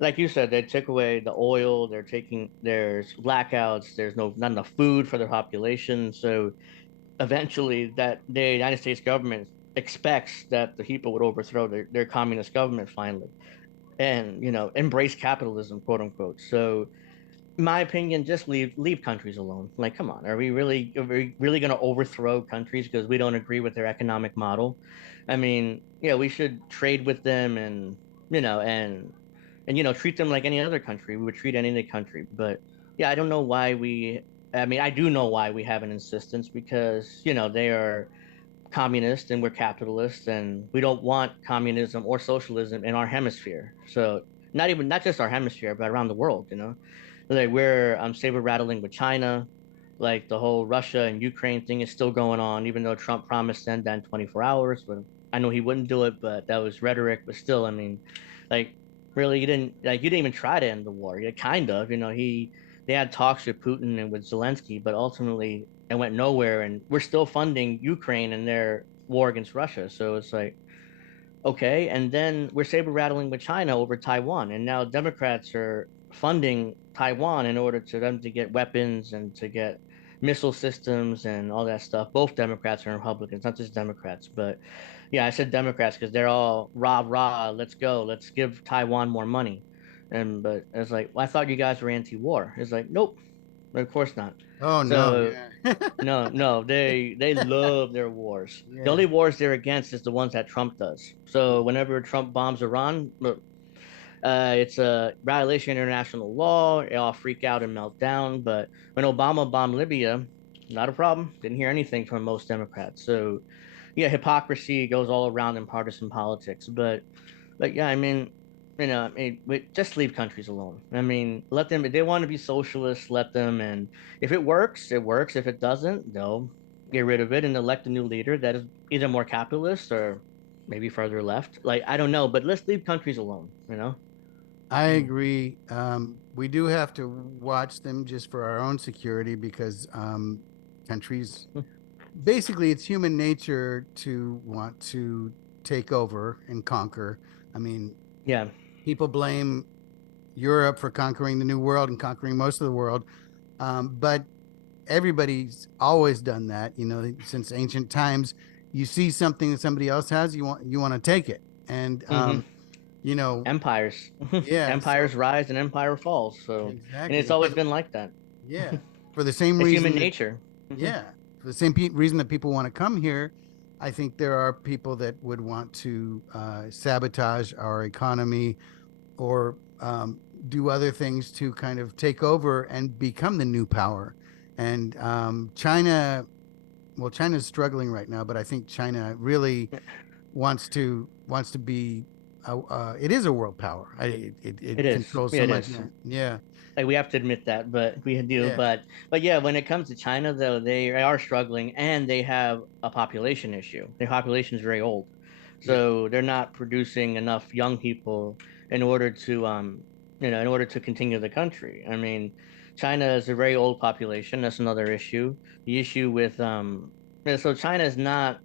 like you said, they took away the oil. There's blackouts. There's not enough food for their population. So eventually, that the United States government expects that the people would overthrow their communist government finally, and embrace capitalism, quote unquote. So my opinion, just leave countries alone. Like, come on, are we really going to overthrow countries because we don't agree with their economic model? I mean, yeah, we should trade with them, and treat them like any other country. We would treat any other country. But yeah, I don't know why we. I mean, I do know why we have an insistence, because they are communist and we're capitalists, and we don't want communism or socialism in our hemisphere. So not just our hemisphere, but around the world. Like we're saber rattling with China. Like the whole Russia and Ukraine thing is still going on, even though Trump promised to end that in 24 hours. But I know he wouldn't do it, but that was rhetoric. But still, I mean, like really, you didn't even try to end the war. Yeah, kind of. They had talks with Putin and with Zelensky, but ultimately it went nowhere. And we're still funding Ukraine and their war against Russia. So it's like, okay. And then we're saber rattling with China over Taiwan. And now Democrats are funding Taiwan in order to them to get weapons and to get missile systems and all that stuff. Both Democrats and Republicans, not just Democrats. But yeah, I said Democrats because they're all rah rah, let's go, let's give Taiwan more money. But it's like, well, I thought you guys were anti-war. It's like, nope, of course not. oh no, So yeah. no, no, they love their wars. The Yeah, only wars they're against is the ones that Trump does. So whenever Trump bombs Iran, look, it's a violation of international law. They all freak out and melt down. But when Obama bombed Libya, not a problem. Didn't hear anything from most Democrats. So yeah, hypocrisy goes all around in partisan politics. But yeah, I mean, just leave countries alone. I mean, let them. If they want to be socialists, let them. And if it works, it works. If it doesn't, they'll get rid of it and elect a new leader that is either more capitalist or maybe further left. Like I don't know, but let's leave countries alone. I Mm. agree. We do have to watch them just for our own security because countries, basically, it's human nature to want to take over and conquer. I mean, Yeah. people blame Europe for conquering the New World and conquering most of the world, but everybody's always done that. Since ancient times, you see something that somebody else has, you want to take it, and Hmm. you know, Empires, yeah. So empires rise and empire falls. So, and exactly, it's always been like that. yeah, for the same It's human reason that nature. Hmm. yeah, the same reason that people want to come here, I think there are people that would want to sabotage our economy or do other things to kind of take over and become the new power. And China, well, China's struggling right now, but I think China really wants to be. It is a world power. It It is. controls Yeah, so it much. is. Yeah, yeah, Like we have to admit that, but we do. yeah, But yeah, when it comes to China, though, they are struggling, and they have a population issue. Their population is very old, yeah. so they're not producing enough young people in order to in order to continue the country. I mean, China is a very old population. That's another issue. The issue with so China is not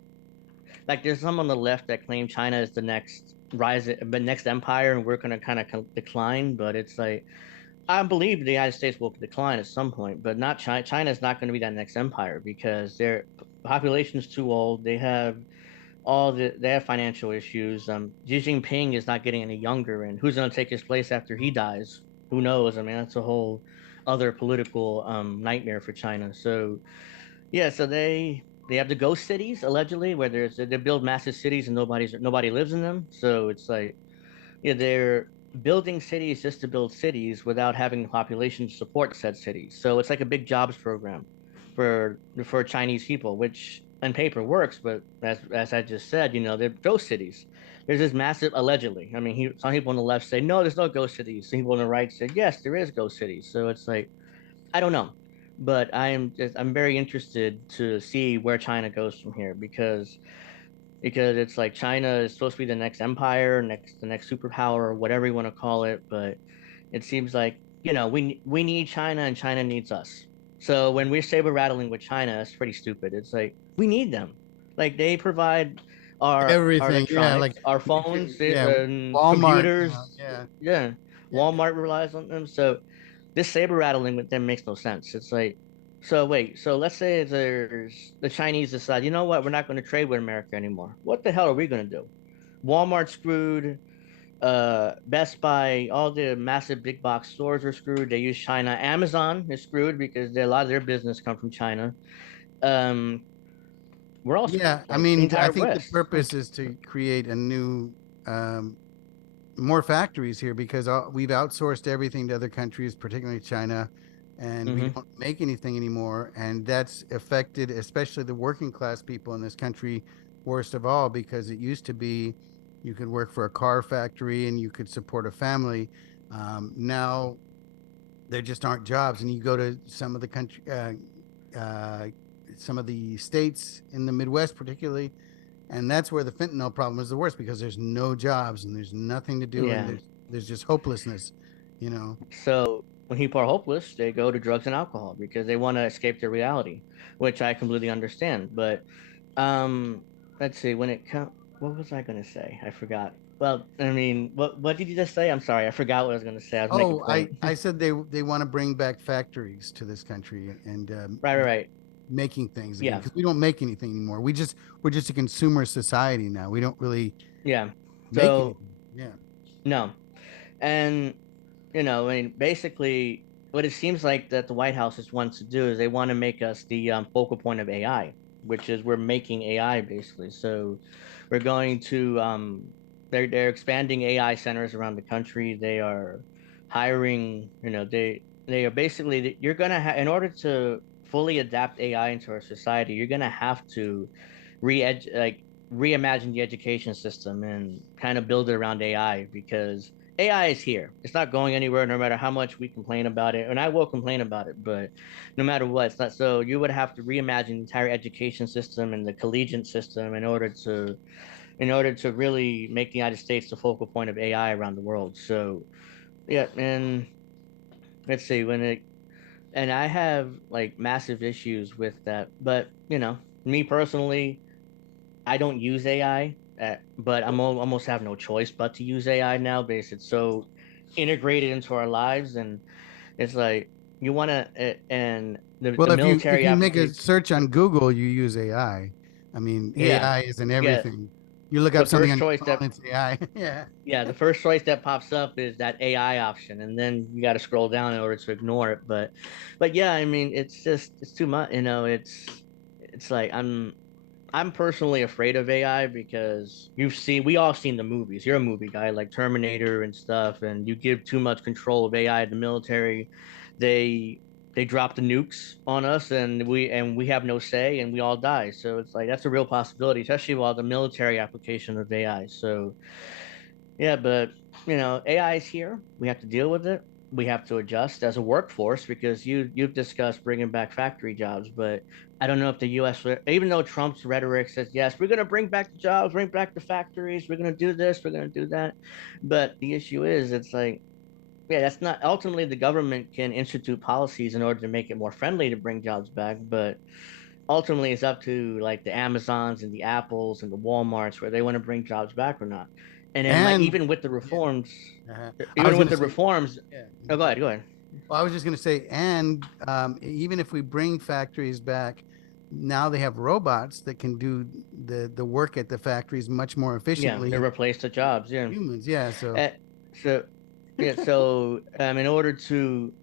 like there's some on the left that claim China is the next rise, the next empire, and we're going to kind of decline. But it's like I believe the United States will decline at some point, but not China. China is not going to be that next empire because their population is too old. They have financial issues. Xi Jinping is not getting any younger, and who's going to take his place after he dies? Who knows? I mean, that's a whole other political nightmare for China. So yeah, so they have the ghost cities allegedly, where they build massive cities and nobody lives in them. So it's like yeah, they're building cities just to build cities without having the population to support said cities. So it's like a big jobs program for Chinese people, which on paper works, but as I just said, they're ghost cities. There's this massive allegedly. I mean, some people on the left say no, there's no ghost cities. Some people on the right say yes, there is ghost cities. So it's like I don't know, but I'm very interested to see where China goes from here because it's like China is supposed to be the next empire, the next superpower, or whatever you want to call it. But it seems like we need China and China needs us. So when we're saber rattling with China, it's pretty stupid. It's like we need them. Like they provide our Everything. Yeah, like electronics, our phones, yeah, and Walmart. computers. Yeah, Yeah, yeah. Walmart relies on them. So this saber rattling with them makes no sense. It's like, so wait, so let's say there's the Chinese decide, you know what, we're not going to trade with America anymore. What the hell are we going to do? Walmart screwed, Best Buy, all the massive big box stores are screwed. They use China. Amazon is screwed because a lot of their business come from China. Um, we're all Yeah, screwed. I Like the mean, I entire think the West. purpose is to create a new, more factories here because we've outsourced everything to other countries, particularly China, and we Mm-hmm. don't make anything anymore. And that's affected, especially the working class people in this country, worst of all, because it used to be you could work for a car factory and you could support a family. Now there just aren't jobs, and you go to uh, some of the states in the Midwest, particularly, and that's where the fentanyl problem is the worst because there's no jobs and there's nothing to do, and Yeah. there's just hopelessness, you know. So when people are hopeless, they go to drugs and alcohol because they want to escape their reality, which I completely understand. But um, let's see. When it comes, what was I going to say? I forgot. Well, I mean, what did you just say? I'm sorry, I forgot what I was going to say. I was making a Oh, point. I said they want to bring back factories to this country and Right, right, right. making things again Yeah, because we don't make anything anymore. We're just a consumer society now. We don't really yeah. make So anything. Yeah. no, and I mean, basically, what it seems like that the White House is wants to do is they want to make us the focal point of AI, which is we're making AI basically. So we're going to they're expanding AI centers around the country. They are hiring, they are basically you're gonna have in order to fully adapt AI into our society, you're gonna have to reimagine the education system and kind of build it around AI because AI is here. It's not going anywhere, no matter how much we complain about it. And I will complain about it, but no matter what, it's not. So you would have to reimagine the entire education system and the collegiate system in order to really make the United States the focal point of AI around the world. So yeah, and let's see when it and I have like massive issues with that. But me personally, I don't use AI, but almost have no choice but to use AI now because it's so integrated into our lives, and it's like you want to, and the Well, if military you make a application. search on Google, you use AI. I mean, Yeah, AI is in yeah. everything. You look The up something first on your choice phone, it's AI. Yeah. yeah, the first choice that pops up is that AI option, and then you got to scroll down in order to ignore it. But yeah, I mean, it's too much. it's like I'm personally afraid of AI because we all seen the movies. You're a movie guy like Terminator and stuff, and you give too much control of AI to the military, they they drop the nukes on us, and we have no say, and we all die. So it's like that's a real possibility, especially with all the military application of AI. So yeah, but AI is here. We have to deal with it. We have to adjust as a workforce because you've discussed bringing back factory jobs, but I don't know if the U.S. even though Trump's rhetoric says yes, we're going to bring back the jobs, bring back the factories, we're going to do this, we're going to do that, but the issue is, it's like, yeah, that's not ultimately the government can institute policies in order to make it more friendly to bring jobs back, but ultimately it's up to like the Amazons and the Apples and the Walmarts where they want to bring jobs back or not. And then like And even with the yeah, reforms, I was even with going to the say, reforms, yeah. oh, go ahead, go ahead. Well, I was just going to say, and even if we bring factories back, now they have robots that can do the work at the factories much more Yeah, they efficiently replace the than jobs. Yeah. humans. Yeah, so Uh, so yeah, so in order to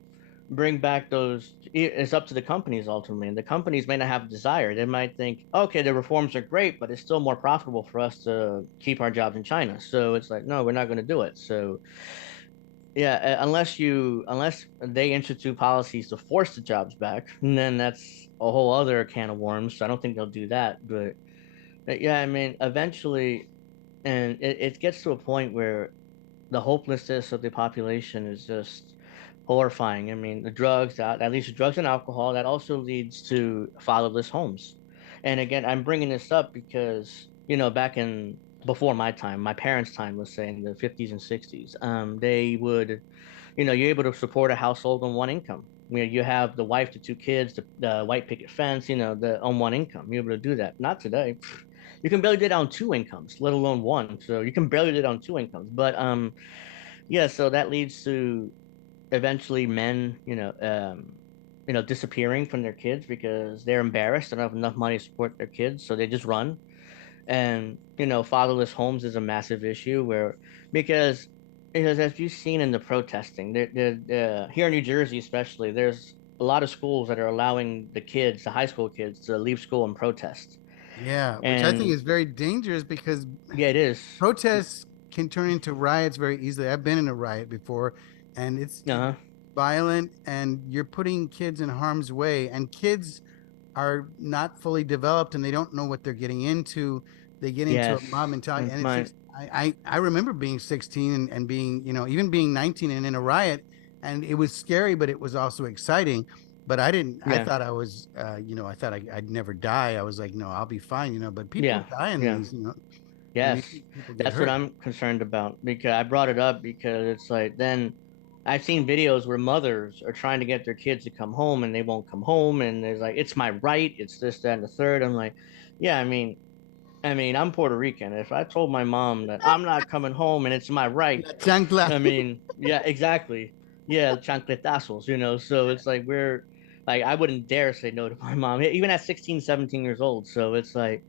bring back those, it's up to the companies ultimately. And the companies may not have a desire. They might think, okay, the reforms are great, but it's still more profitable for us to keep our jobs in China. So it's like, no, we're not going to do it. So yeah, unless they institute policies to force the jobs back, and then that's a whole other can of worms. So I don't think they'll do that. But yeah, I mean, eventually, and it gets to a point where the hopelessness of the population is just horrifying. I mean, the drugs, that at least the drugs and alcohol, that also leads to fatherless homes. And again, I'm bringing this up because back in before my time, my parents' time, let's say in the 50s and 60s, they would, you're able to support a household on one income. You have the wife, the two kids, the white picket fence, the on one income. You're able to do that. Not today. You can barely do it on two incomes, let alone one. So you can barely do it on two incomes. But yeah, so that leads to eventually men, disappearing from their kids because they're embarrassed. They don't have enough money to support their kids, so they just run. And fatherless homes is a massive issue because as you've seen in the protesting, here in New Jersey especially, there's a lot of schools that are allowing the high school kids, to leave school and protest. yeah, which I think And is very dangerous because yeah, it is. protests can turn into riots very easily. I've been in a riot before, and it's Uh-huh. violent, and you're putting kids in harm's way. And kids are not fully developed, and they don't know what they're getting into. They get into a Yes. mob mentality, And and it's my just I remember being 16 and being even being 19 and in a riot, and it was scary, but it was also exciting. But I didn't. I yeah. thought I was, I thought I'd never die. I was like, no, I'll be fine, But people Yeah. die in Yeah. these, and these Yes, people get that's what hurt. I'm concerned about because I brought it up because it's like then I've seen videos where mothers are trying to get their kids to come home and they won't come home and there's like it's my right, it's this, that, and the third. I'm like, yeah, I mean, I'm Puerto Rican. If I told my mom that I'm not coming home and it's my right, La chancla. I mean, yeah, exactly. Yeah, chancletazos, so it's like I wouldn't dare say no to my mom, even at 16, 17 years old. So it's like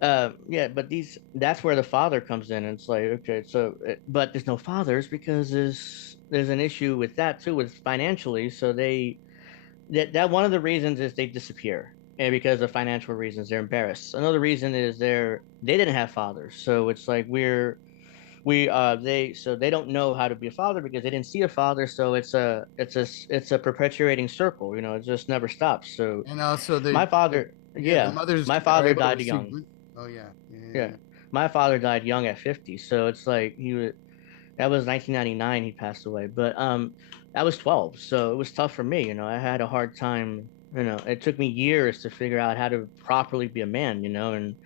yeah, but that's where the father comes in, and it's like, okay, so but there's no fathers because there's an issue with that too, with financially. So that one of the reasons is they disappear, and because of financial reasons, they're embarrassed. Another reason is they didn't have fathers, so it's like they don't know how to be a father because they didn't see a father. So it's a perpetuating circle, it just never stops. So And also my the father, yeah, the yeah, mothers my are father able to died receive. young. Oh yeah, yeah, yeah, Yeah. yeah. My father died young at 50. So it's like that was 1999 he passed away. But I was 12. So it was tough for me, I had a hard time, it took me years to figure out how to properly be a man, and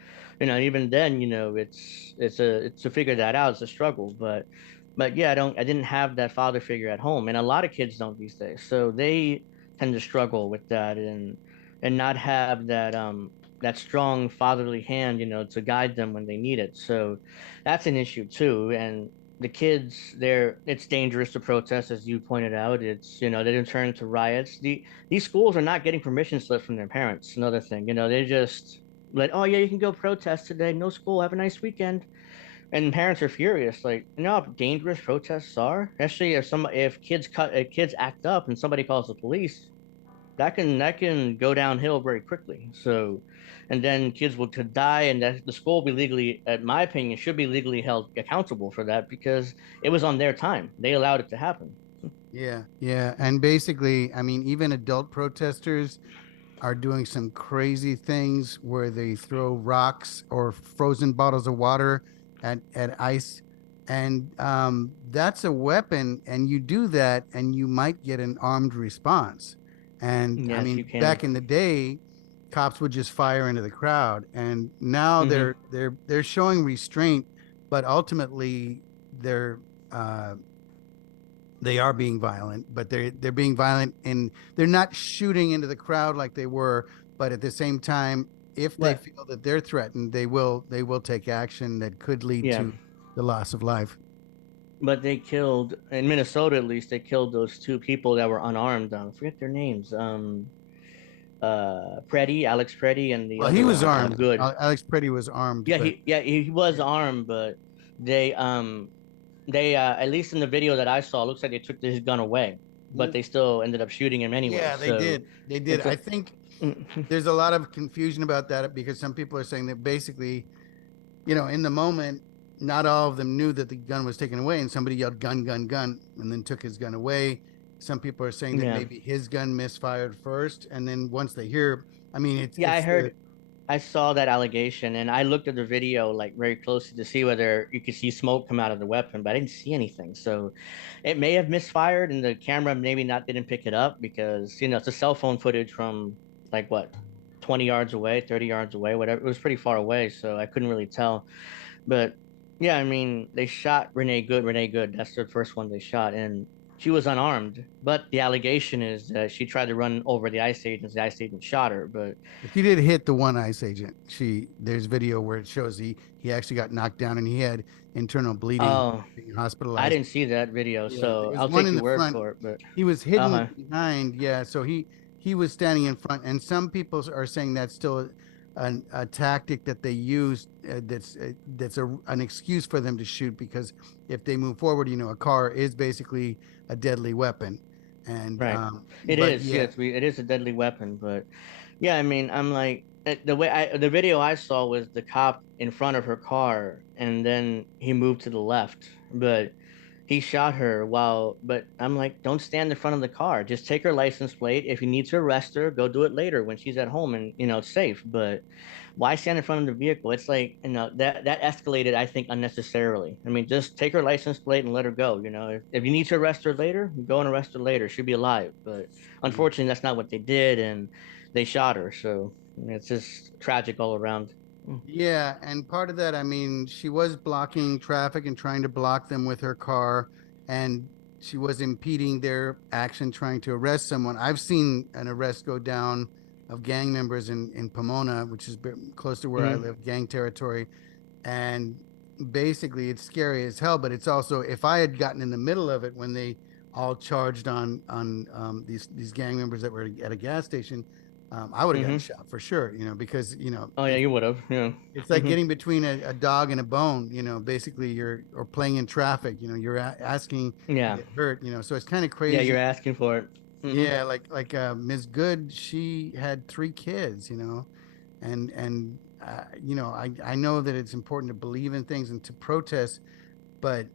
even then, it's to figure that out, it's a struggle, but yeah, I didn't have that father figure at home, and a lot of kids don't these days. So they tend to struggle with that and not have that strong fatherly hand, to guide them when they need it. So that's an issue too. And the kids, it's dangerous to protest, as you pointed out. It's they can turn into riots. These schools are not getting permission slips from their parents. Another thing, they just like, oh yeah, you can go protest today. No school. Have a nice weekend. And parents are furious. Like, how dangerous protests are. Especially if kids act up and somebody calls the police. that can go downhill very quickly. So, and then kids will could die, and that the school will be legally, in my opinion, should be legally held accountable for that because it was on their time. They allowed it to happen. Yeah, yeah. And basically, I mean, even adult protesters are doing some crazy things where they throw rocks or frozen bottles of water at ice. And that's a weapon. And you do that, and you might get an armed response. And I Yes, mean, you can. back in the day, cops would just fire into the crowd. And now Hmm. they're showing restraint, but ultimately they're uh, they are being violent, but they're being violent and they're not shooting into the crowd like they were. But at the same time, if they What? feel that they're threatened, they will take action that could lead Yeah, to the loss of life. but they killed in Minnesota at least. They killed those two people that were unarmed. I forget their names. Preddy, Alex Preddy, and the Well, he other was one, armed. Good. Alex Pretty was armed, Yeah, but he was yeah, armed, but they at least in the video that I saw, it looks like they took his gun away, but mm, they still ended up shooting him anyway. yeah, they So did. They did. it's I a think there's a lot of confusion about that because some people are saying that basically, in the moment, not all of them knew that the gun was taken away, and somebody yelled "gun, gun, gun," and then took his gun away. Some people are saying that yeah. maybe his gun misfired first, and then once they hear, I mean, Yeah, it's the I saw that allegation and I looked at the video like very closely to see whether you could see smoke come out of the weapon, but I didn't see anything. So it may have misfired and the camera maybe not didn't pick it up because it's a cell phone footage from like what 20 yards away, 30 yards away, whatever. It was pretty far away, so I couldn't really tell. But yeah, I mean, they shot Renee Good. Renee Good, that's the first one they shot, and she was unarmed. But the allegation is that she tried to run over the ICE agents. The ICE agent shot her. But she did hit the one ICE agent. There's video where it shows he actually got knocked down and he had internal bleeding, oh, being I hospitalized. didn't see that video, Yeah, there so was I'll one take in your the word front. for it. But He was uh hidden huh, behind. Yeah, so he was standing in front, and some people are saying that's still a tactic that they use. That's an excuse for them to shoot because if they move forward, a car is basically a deadly weapon, and right. It but is. yeah, Yes, it is a deadly weapon. But yeah, I mean, I'm like the video I saw was the cop in front of her car, and then he moved to the left, but he shot her but I'm like, don't stand in front of the car. Just take her license plate. If you need to arrest her, go do it later when she's at home and it's safe. But why stand in front of the vehicle? It's like, that escalated, I think, unnecessarily. I mean, just take her license plate and let her go. If you need to arrest her later, go and arrest her later. She'll be alive. But yeah. unfortunately, that's not what they did, and they shot her. So it's just tragic all around. Yeah, and part of that, I mean, she was blocking traffic and trying to block them with her car, and she was impeding their action trying to arrest someone. I've seen an arrest go down of gang members in Pomona, which is close to where I Mm-hmm. live, gang territory, and basically it's scary as hell. But it's also if I had gotten in the middle of it when they all charged on these gang members that were at a gas station, I would have gotten Mm-hmm. shot for sure. Because Oh yeah, you would have. Yeah. it's like Mm-hmm. getting between a dog and a bone, basically you're or playing in traffic, you're asking to Yeah. get hurt, so it's kind of Yeah, you're crazy. asking for it. Mm-hmm. Yeah, like Ms. Good, she had 3 kids, and I know that it's important to believe in things and to protest, but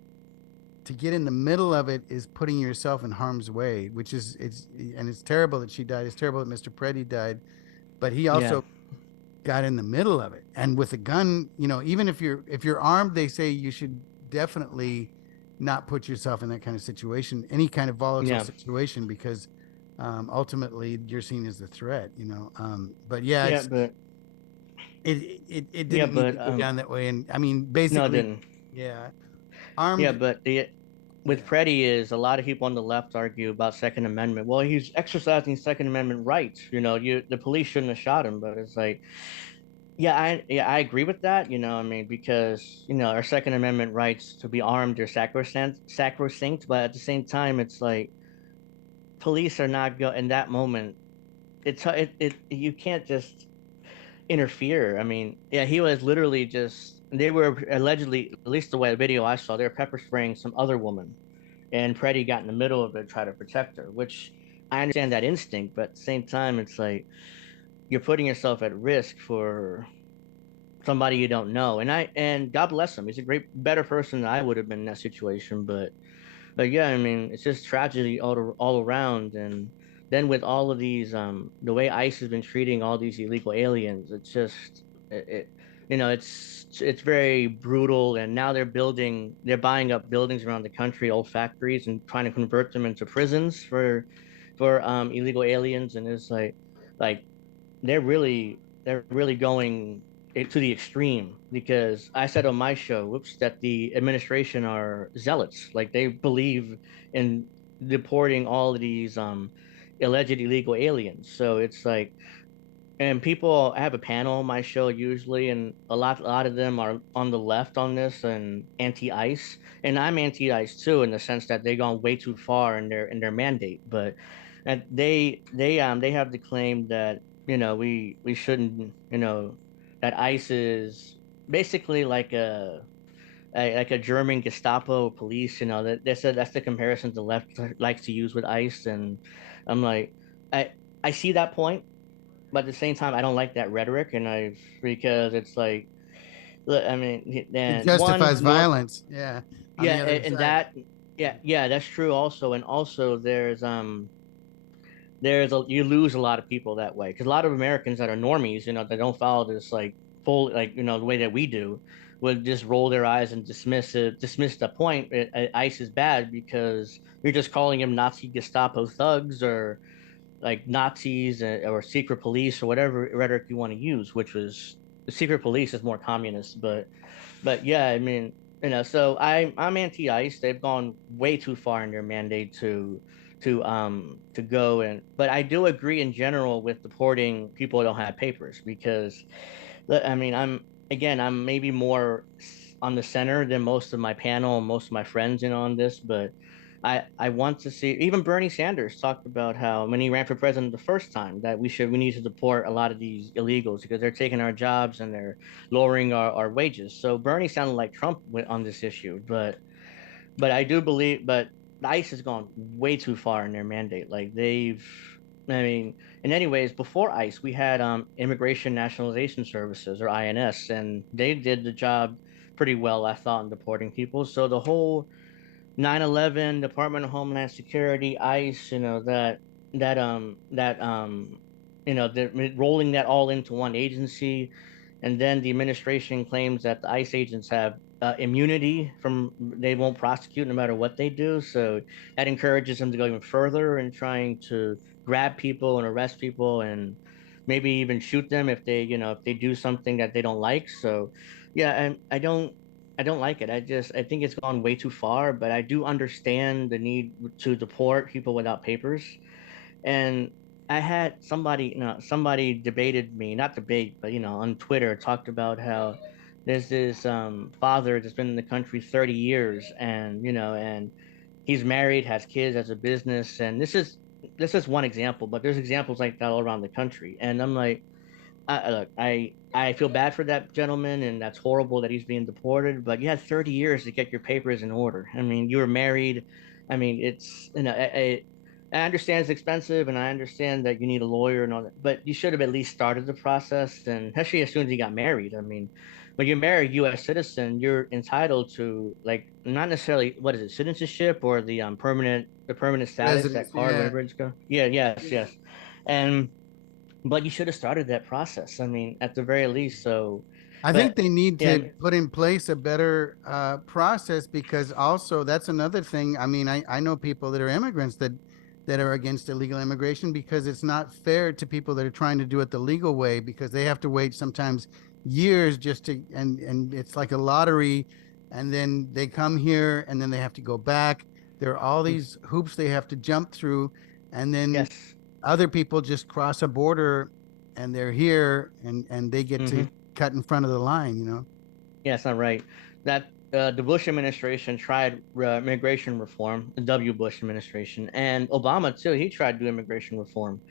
to get in the middle of it is putting yourself in harm's way, which is it's terrible that she died. It's terrible that Mr. Preddy died, but he Yeah. also got in the middle of it. And with a gun, even if you're armed, they say you should definitely not put yourself in that kind of situation, any kind of volatile Yeah. situation, because ultimately you're seen as the threat. But yeah, Yeah, but it yeah, didn't need but to go down that way. And I mean, no, it basically, didn't. yeah, Yeah, armed, but the with yeah. Freddie is a lot of people on the left argue about Second Amendment. Well, he's exercising Second Amendment rights. The police shouldn't have shot him, but it's like, yeah, I agree with that. I mean, because our Second Amendment rights to be armed are sacrosanct. But at the same time, it's like police are not go in that moment. You can't just interfere. I mean, yeah, he was literally just they were allegedly, at least the way the video I saw, they were pepper spraying some other woman, and Freddie got in the middle of it, tried to protect her, which I understand that instinct, but at the same time, it's like you're putting yourself at risk for somebody you don't know. And God bless him. He's a better person than I would have been in that situation. But yeah, I mean, it's just tragedy all around. And then with all of these, the way ICE has been treating all these illegal aliens, it's just it it's very brutal. And now they're buying up buildings around the country, old factories, and trying to convert them into prisons for illegal aliens. And it's like they're really going it to the extreme, because I said on my show, whoops, that the administration are zealots. Like they believe in deporting all of these alleged illegal aliens. So it's like, and people, I have a panel on my show usually, and a lot of them are on the left on this and anti-ICE, and I'm anti-ICE too, in the sense that they've gone way too far in their mandate. But and they have the claim that we shouldn't, that ICE is basically like a German Gestapo police. That they said that's the comparison the left likes to use with ICE. And I'm like, I I see that point, but at the same time, I don't like that rhetoric, and I because it's like, look, I mean, It then one justifies norm, violence. Yeah. On yeah, the other and side. that, yeah, that's true also. And also you lose a lot of people that way, because a lot of Americans that are normies, that don't follow this like full, like, the way that we do, would just roll their eyes and dismiss the point. ICE is bad because you're just calling them Nazi Gestapo thugs, or like Nazis, or secret police, or whatever rhetoric you want to use, which was the secret police is more communist. But yeah, I mean, so I'm anti-ICE. They've gone way too far in their mandate to go. And but I do agree in general with deporting people who don't have papers, because I mean, I'm maybe more on the center than most of my panel and most of my friends on this. But I want to see, even Bernie Sanders talked about how when he ran for president the first time, that we need to deport a lot of these illegals because they're taking our jobs and they're lowering our wages. So Bernie sounded like Trump on this issue. But I do believe, but ICE has gone way too far in their mandate. Like I mean, in anyways, before ICE, we had Immigration Nationalization Services, or INS, and they did the job pretty well, I thought, in deporting people. So the whole 9/11, Department of Homeland Security, ICE, they're rolling that all into one agency. And then the administration claims that the ICE agents have immunity from, they won't prosecute no matter what they do. So that encourages them to go even further in trying to grab people and arrest people, and maybe even shoot them if they do something that they don't like. So yeah, and I don't like it. I think it's gone way too far, but I do understand the need to deport people without papers. And I had somebody debated me, not debate, but on Twitter, talked about how there's this father that's been in the country 30 years, and and he's married, has kids, has a business. And this is one example, but there's examples like that all around the country. And I'm like, look, I feel bad for that gentleman, and that's horrible that he's being deported. But you had 30 years to get your papers in order. I mean, you were married. I mean, it's I understand it's expensive, and I understand that you need a lawyer and all that. But you should have at least started the process, and especially as soon as you got married. I mean, when you're married, U.S. citizen, you're entitled to, like, not necessarily, what is it, citizenship, or the permanent status, that Residents. card, Yeah. whatever it's called. Yeah, yes, yes. And but you should have started that process. I mean, at the very least. So, I think but they need yeah, to put in place a better process, because also that's another thing. I mean, I know people that are immigrants that are against illegal immigration, because it's not fair to people that are trying to do it the legal way, because they have to wait sometimes years just to, and it's like a lottery, and then they come here and then they have to go back. There are all these hoops they have to jump through, and then yes, other people just cross a border and they're here, and they get to mm-hmm. cut in front of the line, Yeah, it's not right. That the Bush administration tried immigration reform, the W. Bush administration, and Obama too. He tried to do immigration reform,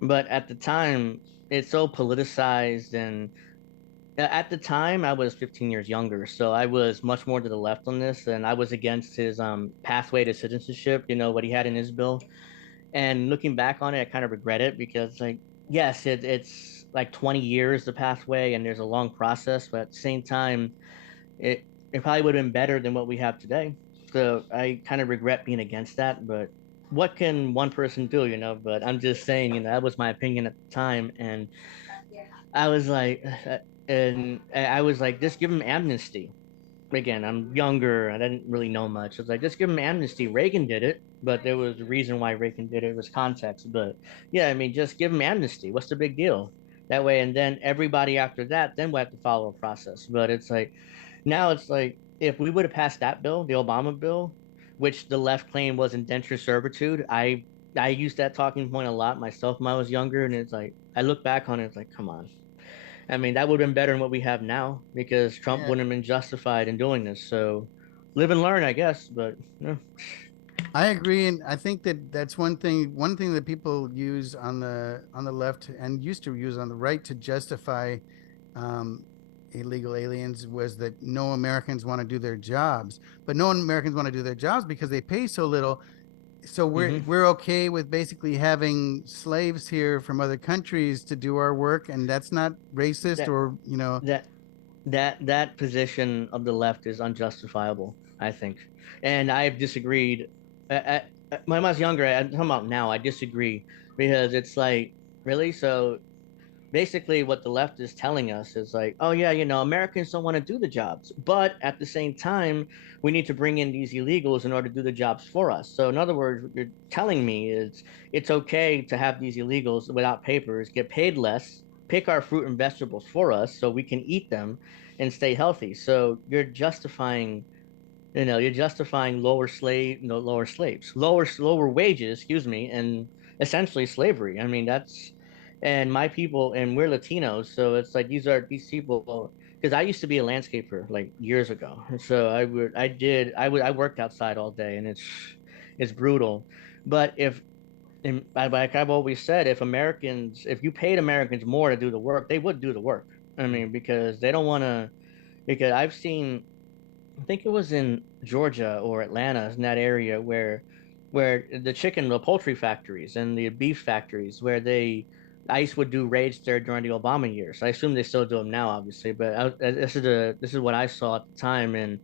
but at the time, it's so politicized. And at the time, I was 15 years younger, so I was much more to the left on this, and I was against his pathway to citizenship. You know what he had in his bill. And looking back on it, I kind of regret it because, like, yes, it's like 20 years the pathway, and there's a long process, but at the same time, it it probably would have been better than what we have today. So I kind of regret being against that, but what can one person do, you know? But I'm just saying, you know, that was my opinion at the time, and I was like, and I was like, just give him amnesty. Again, I'm younger. I didn't really know much. It's like, just give him amnesty. Reagan did it, but there was a reason why Reagan did it. It was context. But yeah, I mean, just give him amnesty. What's the big deal? That way, and then everybody after that, then we have to follow a process. But it's like, now it's like, if we would have passed that bill, the Obama bill, which the left claimed was indenture servitude, I used that talking point a lot myself when I was younger, and it's like I look back on it, it's like, come on. I mean, that would have been better than what we have now because Trump Yeah, wouldn't have been justified in doing this. So live and learn, I guess. But yeah. I agree, and I think that that's one thing. One thing that people use on the left and used to use on the right to justify um, illegal aliens was that no Americans want to do their jobs, but no Americans want to do their jobs because they pay so little. So Mm-hmm. we're okay with basically having slaves here from other countries to do our work, and that's not racist that or that that position of the left is unjustifiable, I think, and I've disagreed. When I was younger, I'm talking about now. I disagree because it's like, really, so basically what the left is telling us is like, oh yeah, you know, Americans don't want to do the jobs, but at the same time, we need to bring in these illegals in order to do the jobs for us. So in other words, what you're telling me is it's okay to have these illegals without papers, get paid less, pick our fruit and vegetables for us so we can eat them and stay healthy. So you're justifying, you know, you're justifying lower slaves, lower wages, excuse me, and essentially slavery. I mean, that's, and my people, and we're Latinos, so it's like these people. Because I used to be a landscaper like years ago, and so I worked outside all day, and it's brutal. But if and like I've always said, if you paid Americans more to do the work, they would do the work. I mean, because they don't want to. Because I've seen, I think it was in Georgia or Atlanta, in that area where the poultry factories and the beef factories where ICE would do raids there during the Obama years. I assume they still do them now, obviously, but this is what I saw at the time, and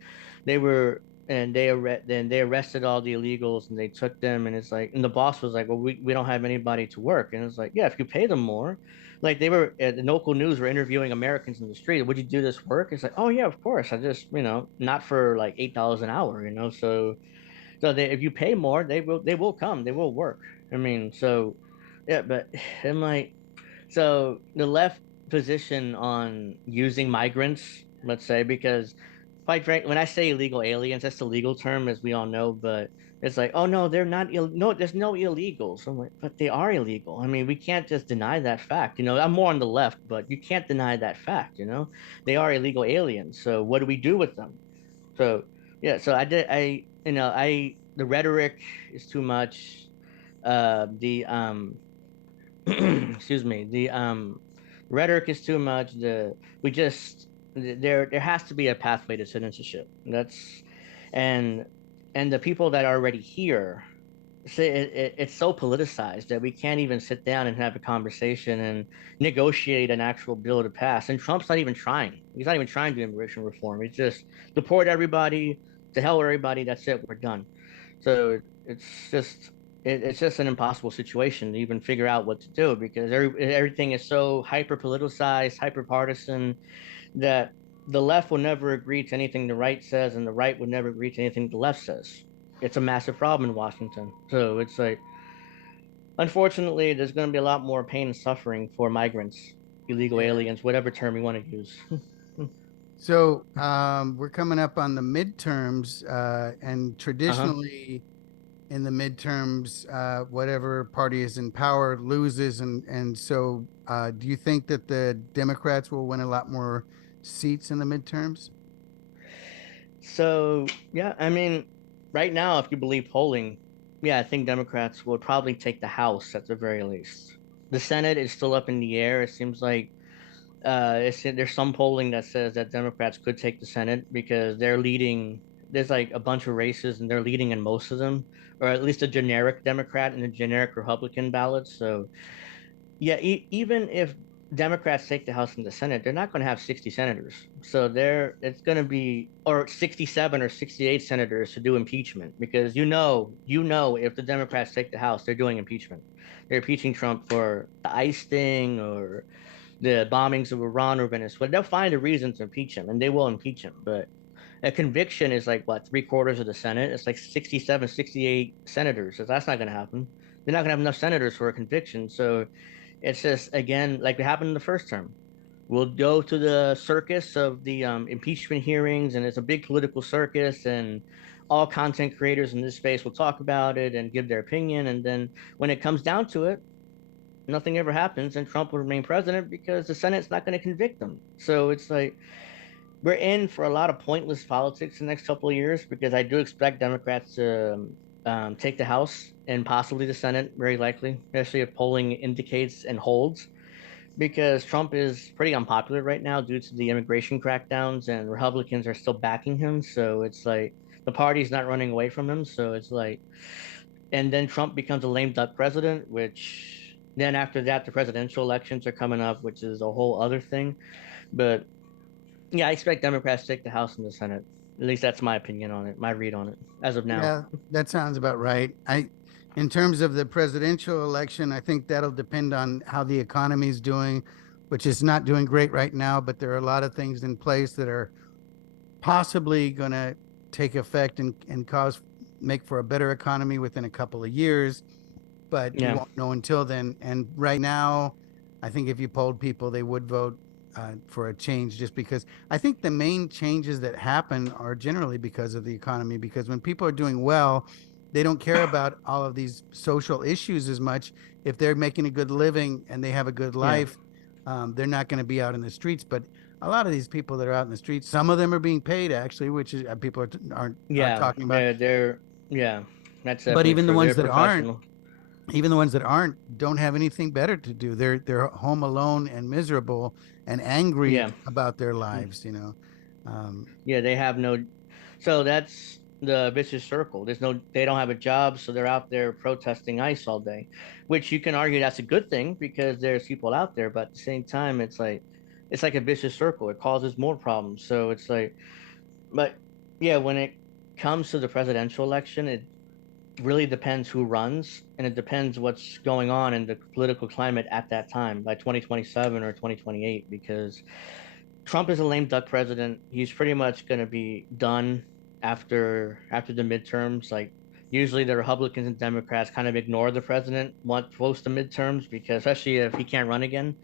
they were and then they arrested all the illegals and they took them, and it's like, and the boss was like, well, we don't have anybody to work, and it's like, yeah, if you pay them more, like they were at the local news were interviewing Americans in the street. Would you do this work? It's like, oh yeah, of course. I just, you know, not for like $8 an hour, you know. So if you pay more, they will come, they will work. I mean, so yeah, but I'm like, so the left position on using migrants, let's say, because quite frankly, when I say illegal aliens, that's the legal term, as we all know, but it's like, oh no, they're not no, there's no illegals. I'm like, but they are illegal. I mean, we can't just deny that fact. You know, I'm more on the left, but you can't deny that fact, you know. They are illegal aliens. So what do we do with them? So yeah, so I you know, I the rhetoric is too much. The excuse me, the rhetoric is too much. We just there has to be a pathway to citizenship. That's and and the people that are already here say it's so politicized that we can't even sit down and have a conversation and negotiate an actual bill to pass. And Trump's not even trying. He's not even trying to do immigration reform. He's just deport everybody, to hell with everybody. That's it. We're done. So it's just it's just an impossible situation to even figure out what to do because everything is so hyper politicized, hyper partisan that the left will never agree to anything the right says, and the right would never agree to anything the left says. It's a massive problem in Washington. So it's like, unfortunately, there's going to be a lot more pain and suffering for migrants, illegal yeah. aliens, whatever term you want to use. So we're coming up on the midterms, and Uh-huh. traditionally in the midterms, whatever party is in power loses, and so do you think that the Democrats will win a lot more seats in the midterms? So, yeah, I mean, right now, if you believe polling, yeah, I think Democrats will probably take the House at the very least. The Senate is still up in the air. It seems like there's some polling that says that Democrats could take the Senate because they're leading. there's like a bunch of races, and they're leading in most of them, or at least a generic Democrat and a generic Republican ballots. So yeah, even if Democrats take the House and the Senate, they're not going to have 60 senators. So it's going to be or 67 or 68 senators to do impeachment because if the Democrats take the House, they're doing impeachment. They're impeaching Trump for the ICE thing or the bombings of Iran or Venezuela. They'll find a reason to impeach him, and they will impeach him. But a conviction is like what, three-quarters of the Senate? It's like 67, 68 senators. So that's not going to happen. They're not going to have enough senators for a conviction. So it's just, again, like it happened in the first term. We'll go to the circus of the impeachment hearings, and it's a big political circus, and all content creators in this space will talk about it and give their opinion. And then when it comes down to it, nothing ever happens, and Trump will remain president because the Senate's not going to convict him. So it's like we're in for a lot of pointless politics in the next couple of years because I do expect Democrats to take the House and possibly the Senate, very likely, especially if polling indicates and holds. Because Trump is pretty unpopular right now due to the immigration crackdowns, and Republicans are still backing him. So it's like the party's not running away from him. So it's like, and then Trump becomes a lame duck president, which then after that, the presidential elections are coming up, which is a whole other thing. But yeah, I expect Democrats to take the House and the Senate. At least that's my opinion on it, my read on it as of now. Yeah, that sounds about right. In terms of the presidential election, I think that'll depend on how the economy is doing, which is not doing great right now, but there are a lot of things in place that are possibly going to take effect and make for a better economy within a couple of years, but we Yeah, won't know until then. And right now, I think if you polled people, they would vote for a change, just because I think the main changes that happen are generally because of the economy. Because when people are doing well, they don't care about all of these social issues as much. If they're making a good living and they have a good yeah, life, they're not going to be out in the streets. But a lot of these people that are out in the streets, some of them are being paid actually, which is people aren't yeah. talking about. Yeah, that's But definitely true. They're professional. even the ones that aren't, don't have anything better to do. They're home alone and miserable and angry Yeah, about their lives. Um, yeah. They have no. So that's the vicious circle. They don't have a job, so they're out there protesting ICE all day, which you can argue that's a good thing because there's people out there. But at the same time, it's like a vicious circle. It causes more problems. So it's like, but yeah, when it comes to the presidential election, it really depends who runs, and it depends what's going on in the political climate at that time by 2027 or 2028, because Trump is a lame duck president. He's pretty much going to be done after the midterms. Like usually the Republicans and Democrats kind of ignore the president once post the midterms because especially if he can't run again.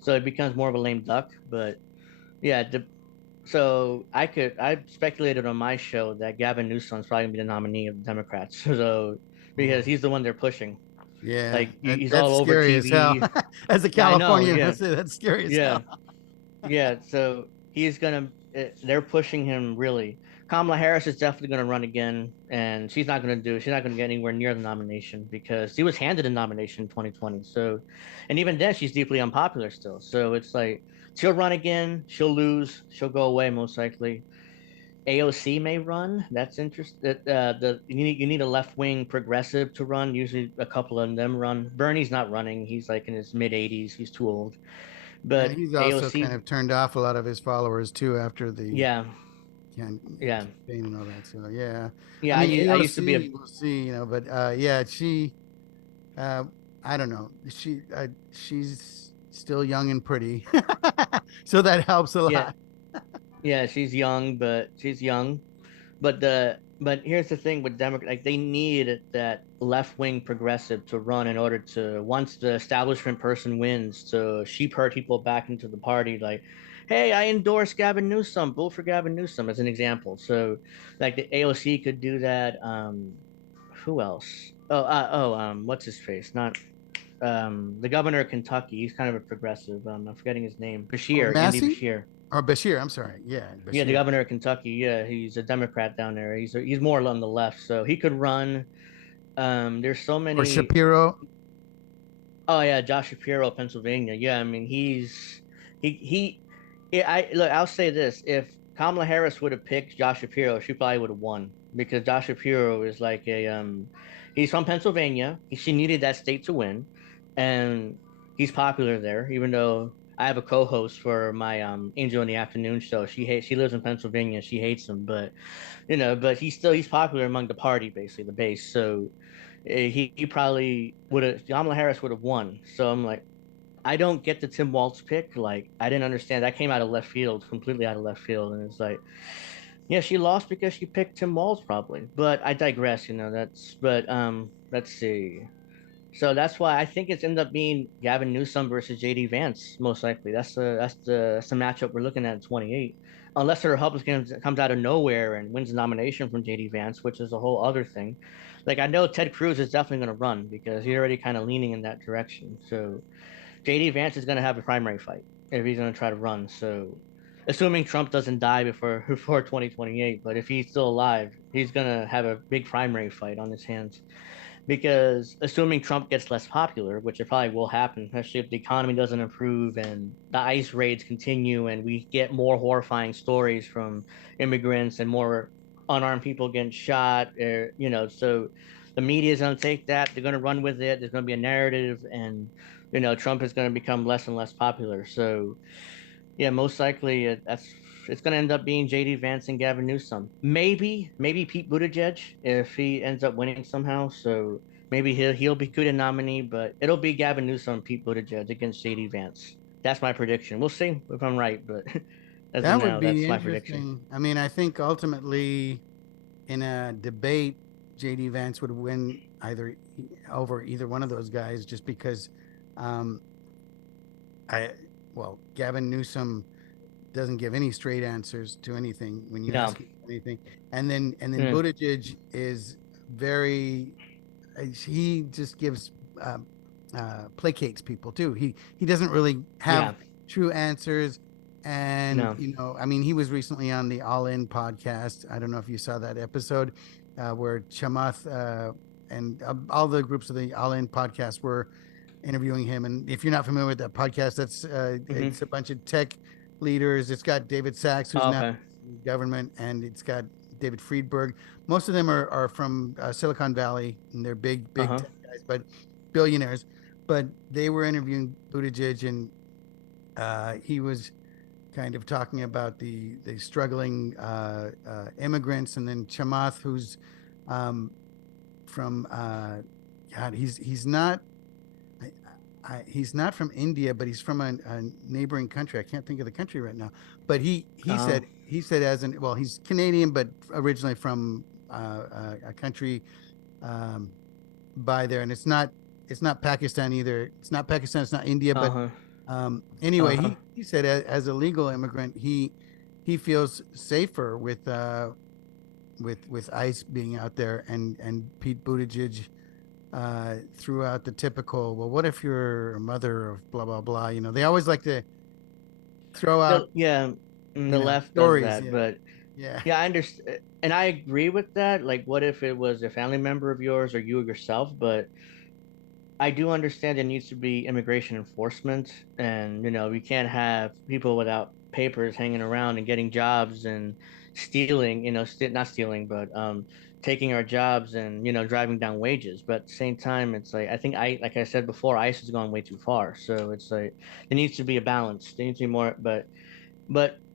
So it becomes more of a lame duck, but yeah, so I speculated on my show that Gavin Newsom's probably gonna be the nominee of the Democrats. So because he's the one they're pushing. yeah, Like he's that's all over scary as hell. TV. As a Yeah, I know. Californian, I Yeah, say that's scary as yeah, hell. yeah. So he's gonna. They're pushing him really. Kamala Harris is definitely gonna run again, and She's not gonna get anywhere near the nomination because she was handed a nomination in 2020. So, and even then, she's deeply unpopular still. So it's like she'll run again. She'll lose. She'll go away most likely. AOC may run. That's interesting. You need a left wing progressive to run. Usually, a couple of them run. Bernie's not running. He's like in his mid 80s. He's too old. And But he's also kind AOC, of turned off a lot of his followers too after the yeah, yeah, campaign and all that. So yeah, I yeah. mean I used to be a AOC, we'll see, but yeah, uh, I don't know, she's still young and pretty, so that helps a yeah, lot. yeah. She's young. But here's the thing with Democrat, like they need that left wing progressive to run in order to once the establishment person wins to sheep herd people back into the party. Like, hey, I endorse Gavin Newsom. Vote for Gavin Newsom as an example. So, like the AOC could do that. Who else? What's his face? Not the governor of Kentucky. He's kind of a progressive. I'm forgetting his name. Or Bashir, Andy Massey Bashir. or Bashir, I'm sorry, yeah, Yeah, the Bashir. governor of Kentucky. Yeah, he's a Democrat down there. He's more on the left, so he could run. There's so Or many. Shapiro. Oh yeah, Josh Shapiro, Pennsylvania. Yeah, I mean he. Yeah, I look. I'll say this: if Kamala Harris would have picked Josh Shapiro, she probably would have won because Josh Shapiro is like he's from Pennsylvania. She needed that state to win, and he's popular there. Even though I have a co-host for my Angel in the Afternoon show, she lives in Pennsylvania. She hates him, but but he's popular among the party, basically the base. So he probably would have Kamala Harris would have won. So I'm like, I don't get the Tim Walz pick. Like, I didn't understand. That came out of left field, completely out of left field. And it's like, yeah, she lost because she picked Tim Walz probably. But I digress, but let's see. So that's why I think it's ended up being Gavin Newsom versus JD Vance, most likely. That's the matchup we're looking at in 28. Unless a Republican comes out of nowhere and wins the nomination from JD Vance, which is a whole other thing. Like I know Ted Cruz is definitely going to run because he's already kind of leaning in that direction. So JD Vance is going to have a primary fight if he's going to try to run. So, assuming Trump doesn't die before 2028, but if he's still alive, he's going to have a big primary fight on his hands. Because assuming Trump gets less popular, which it probably will happen, especially if the economy doesn't improve and the ICE raids continue and we get more horrifying stories from immigrants and more unarmed people getting shot, so the media is going to take that. They're going to run with it. There's going to be a narrative, and Trump is going to become less and less popular. So yeah, most likely it's going to end up being JD Vance and Gavin Newsom. Maybe Pete Buttigieg if he ends up winning somehow. So maybe he'll be good in nominee, but it'll be Gavin Newsom and Pete Buttigieg against JD Vance. That's my prediction. We'll see if I'm right, but as of That would now, be that's my prediction. interesting. I mean, I think ultimately in a debate, JD Vance would win over either one of those guys just because um, I Gavin Newsom doesn't give any straight answers to anything when you No. ask him anything, and then Mm, Buttigieg is very he just gives placates people too. He doesn't really have yeah. true answers. And No. I mean, he was recently on the All In podcast. I don't know if you saw that episode where Chamath and all the groups of the All In podcast were interviewing him. And if you're not familiar with that podcast, that's Hmm. it's a bunch of tech leaders. It's got David Sachs, who's Oh, now okay. in government, and it's got David Friedberg. Most of them are from Silicon Valley, and they're Uh big huh. tech guys, but billionaires. But they were interviewing Buttigieg, and he was kind of talking about the struggling immigrants, and then Chamath, who's um, from God, he's not he's not from India, but he's from a neighboring country. I can't think of the country right now. But Uh he said as an well, he's Canadian, but originally from a country um, by there, and it's not Pakistan either. It's not Pakistan. It's not India. But huh. Uh anyway, huh. he said as a legal immigrant, he feels safer with ICE being out there, and Pete Buttigieg threw out the typical, well, what if you're a mother of blah blah blah? They always like to throw out Yeah, the left does stories. that, Yeah, but yeah, yeah, I understand, and I agree with that. Like, what if it was a family member of yours or you yourself? But I do understand there needs to be immigration enforcement, and we can't have people without papers hanging around and getting jobs and stealing. Not stealing, but taking our jobs and driving down wages. But at the same time, it's like I think like I said before, ICE has gone way too far. So it's like there needs to be a balance. There needs to be more, but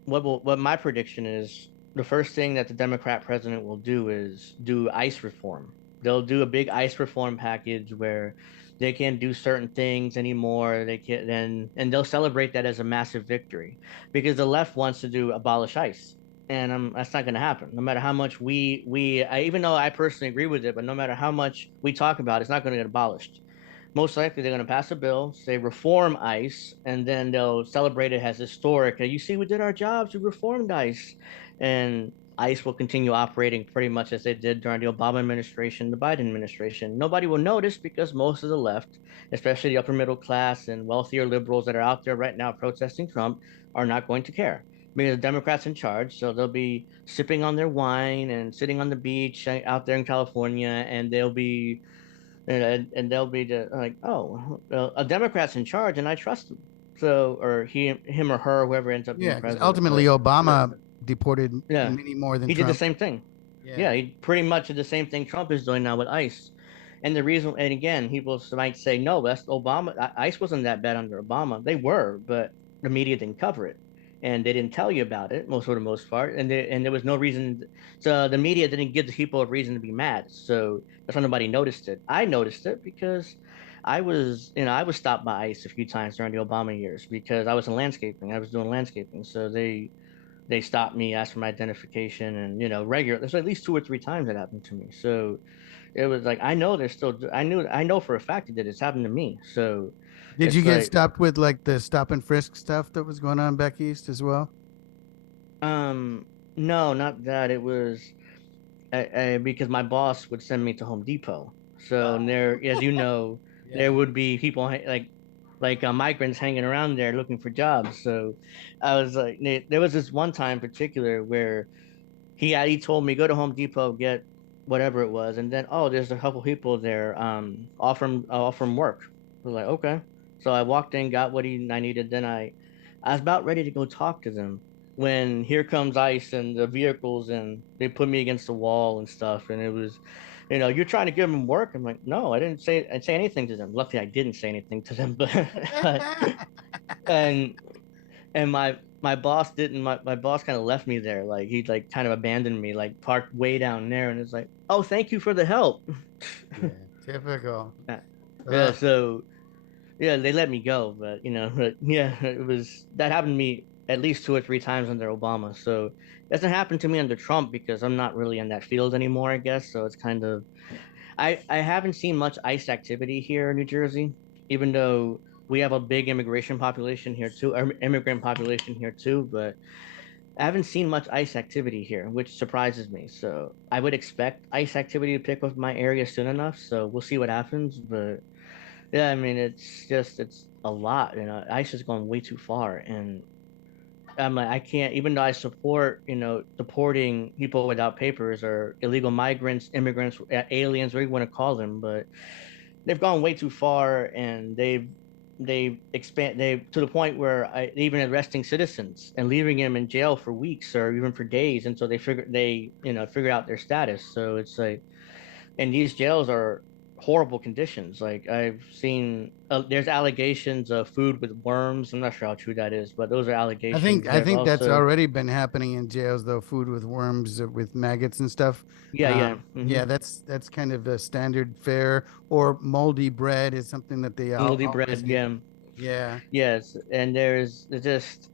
what my prediction is, the first thing that the Democrat president will do is do ICE reform. They'll do a big ICE reform package where they can't do certain things anymore. They can then and they'll celebrate that as a massive victory because the left wants to do abolish ICE. And that's not going to happen. No matter how much even though I personally agree with it, but no matter how much we talk about it, it's not going to get abolished. Most likely they're going to pass a bill, say reform ICE, and then they'll celebrate it as historic. You see, we did our jobs, we reformed ICE. And ICE will continue operating pretty much as they did during the Obama administration, the Biden administration. Nobody will notice because most of the left, especially the upper middle class and wealthier liberals that are out there right now protesting Trump, are not going to care because the Democrats in charge. So they'll be sipping on their wine and sitting on the beach out there in California, and they'll be like, oh, well, a Democrat's in charge, and I trust him. So, or him or her, whoever ends up being yeah. Because president. ultimately, But Obama deported Yeah, many more than he did the Trump. same thing. Yeah, Yeah. he pretty much did the same thing Trump is doing now with ICE. And the reason, and again, people might say, no, that's Obama. ICE wasn't that bad under Obama. They were, but the media didn't cover it, and they didn't tell you about it most for the most part. And there was no reason. So the media didn't give the people a reason to be mad. So that's why nobody noticed it. I noticed it because I was stopped by ICE a few times during the Obama years because I was in landscaping. I was doing landscaping, so they stopped me, asked for my identification, and regular. There's at least 2 or 3 times that happened to me. So it was like I know they're still. I know for a fact that it's happened to me. So Did you it's get like, stopped with like the stop and frisk stuff that was going on back east as well? um, no, not that. It was because my boss would send me to Home Depot. So Oh, there, as you know, there yeah. would be people like migrants hanging around there looking for jobs. So I was like, there was this one time in particular where he told me go to Home Depot, get whatever it was, and then there's a couple people there offering work. We're like, okay. So I walked in, got what I needed. Then I was about ready to go talk to them when here comes ICE and the vehicles, and they put me against the wall and stuff. And it was, you're trying to give them work. I'm like, no, I didn't say anything to them. Luckily, I didn't say anything to them, but and my boss didn't my boss kind of left me there, like he like kind of abandoned me, like parked way down there, and it's like, oh, thank you for the help. Yeah, typical. Yeah, Ugh. so yeah, they let me go, but but yeah, it was that happened to me at least 2 or 3 times under Obama. So it doesn't happen to me under Trump because I'm not really in that field anymore, I guess. So it's kind of I haven't seen much ICE activity here in New Jersey, even though we have a big immigration population here too, or immigrant population here too, but I haven't seen much ICE activity here, which surprises me. So I would expect ICE activity to pick up my area soon enough. So we'll see what happens. But yeah, I mean, it's a lot. ICE is going way too far, and I'm like, I can't. Even though I support, deporting people without papers or illegal migrants, immigrants, aliens, whatever you want to call them, but they've gone way too far, and they to the point where even arresting citizens and leaving them in jail for weeks or even for days until figure out their status. So it's like, and these jails are horrible conditions. Like I've seen, there's allegations of food with worms. I'm not sure how true that is, but those are I think allegations. I There's think that's also, already been happening in jails though, food with worms, with maggots and stuff. yeah, yeah, Yeah, that's kind of a standard fare, or moldy bread is something that they moldy always bread, get. yeah. Yeah. Yes, and there's just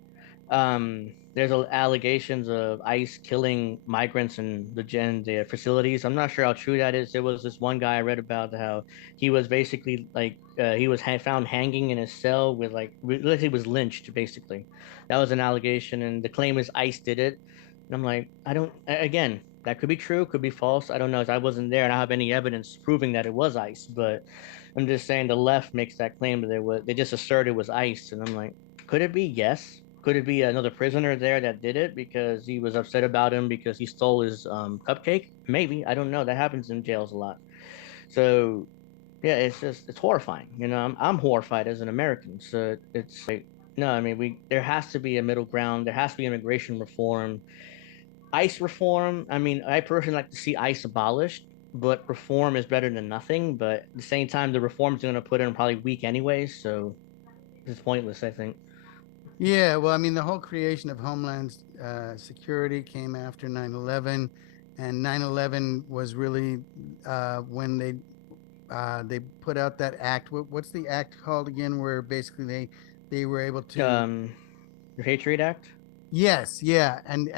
there's allegations of ICE killing migrants in the facilities. I'm not sure how true that is. There was this one guy I read about how he was basically like he was found hanging in his cell with literally was lynched basically. That was an allegation, and the claim is ICE did it. And I'm like, I don't. Again, that could be true, could be false. I don't know. I wasn't there, and I don't have any evidence proving that it was ICE. But I'm just saying the left makes that claim that they just asserted it was ICE, and I'm like, could it be? Yes. Could it be another prisoner there that did it because he was upset about him because he stole his cupcake? Maybe. I don't know. That happens in jails a lot. So yeah, it's horrifying. I'm horrified as an American. So it's like, no, I mean, there has to be a middle ground. There has to be immigration reform, ICE reform. I mean, I personally like to see ICE abolished, but reform is better than nothing. But at the same time, the reforms are going to put in probably weak anyways, so it's pointless, I think. Yeah, well, I mean, the whole creation of Homeland Security came after 9/11, and 9/11 was really when they put out that act. What's the act called again? Where basically they were able to. Um, the Patriot Act. Yes, yeah, and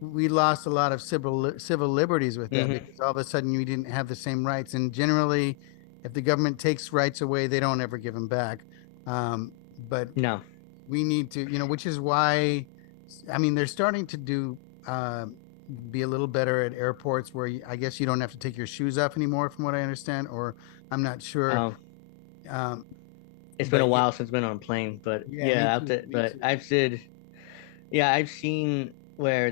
we lost a lot of civil liberties with that Hmm. because all of a sudden you didn't have the same rights. And generally, if the government takes rights away, they don't ever give them back. But No. we need to, which is why, I mean, they're starting to do be a little better at airports where I guess you don't have to take your shoes off anymore, from what I understand, or I'm not sure. Um, Um, it's been a but yeah, while since I've been on a plane, but yeah, me yeah, too, me but too. I've seen where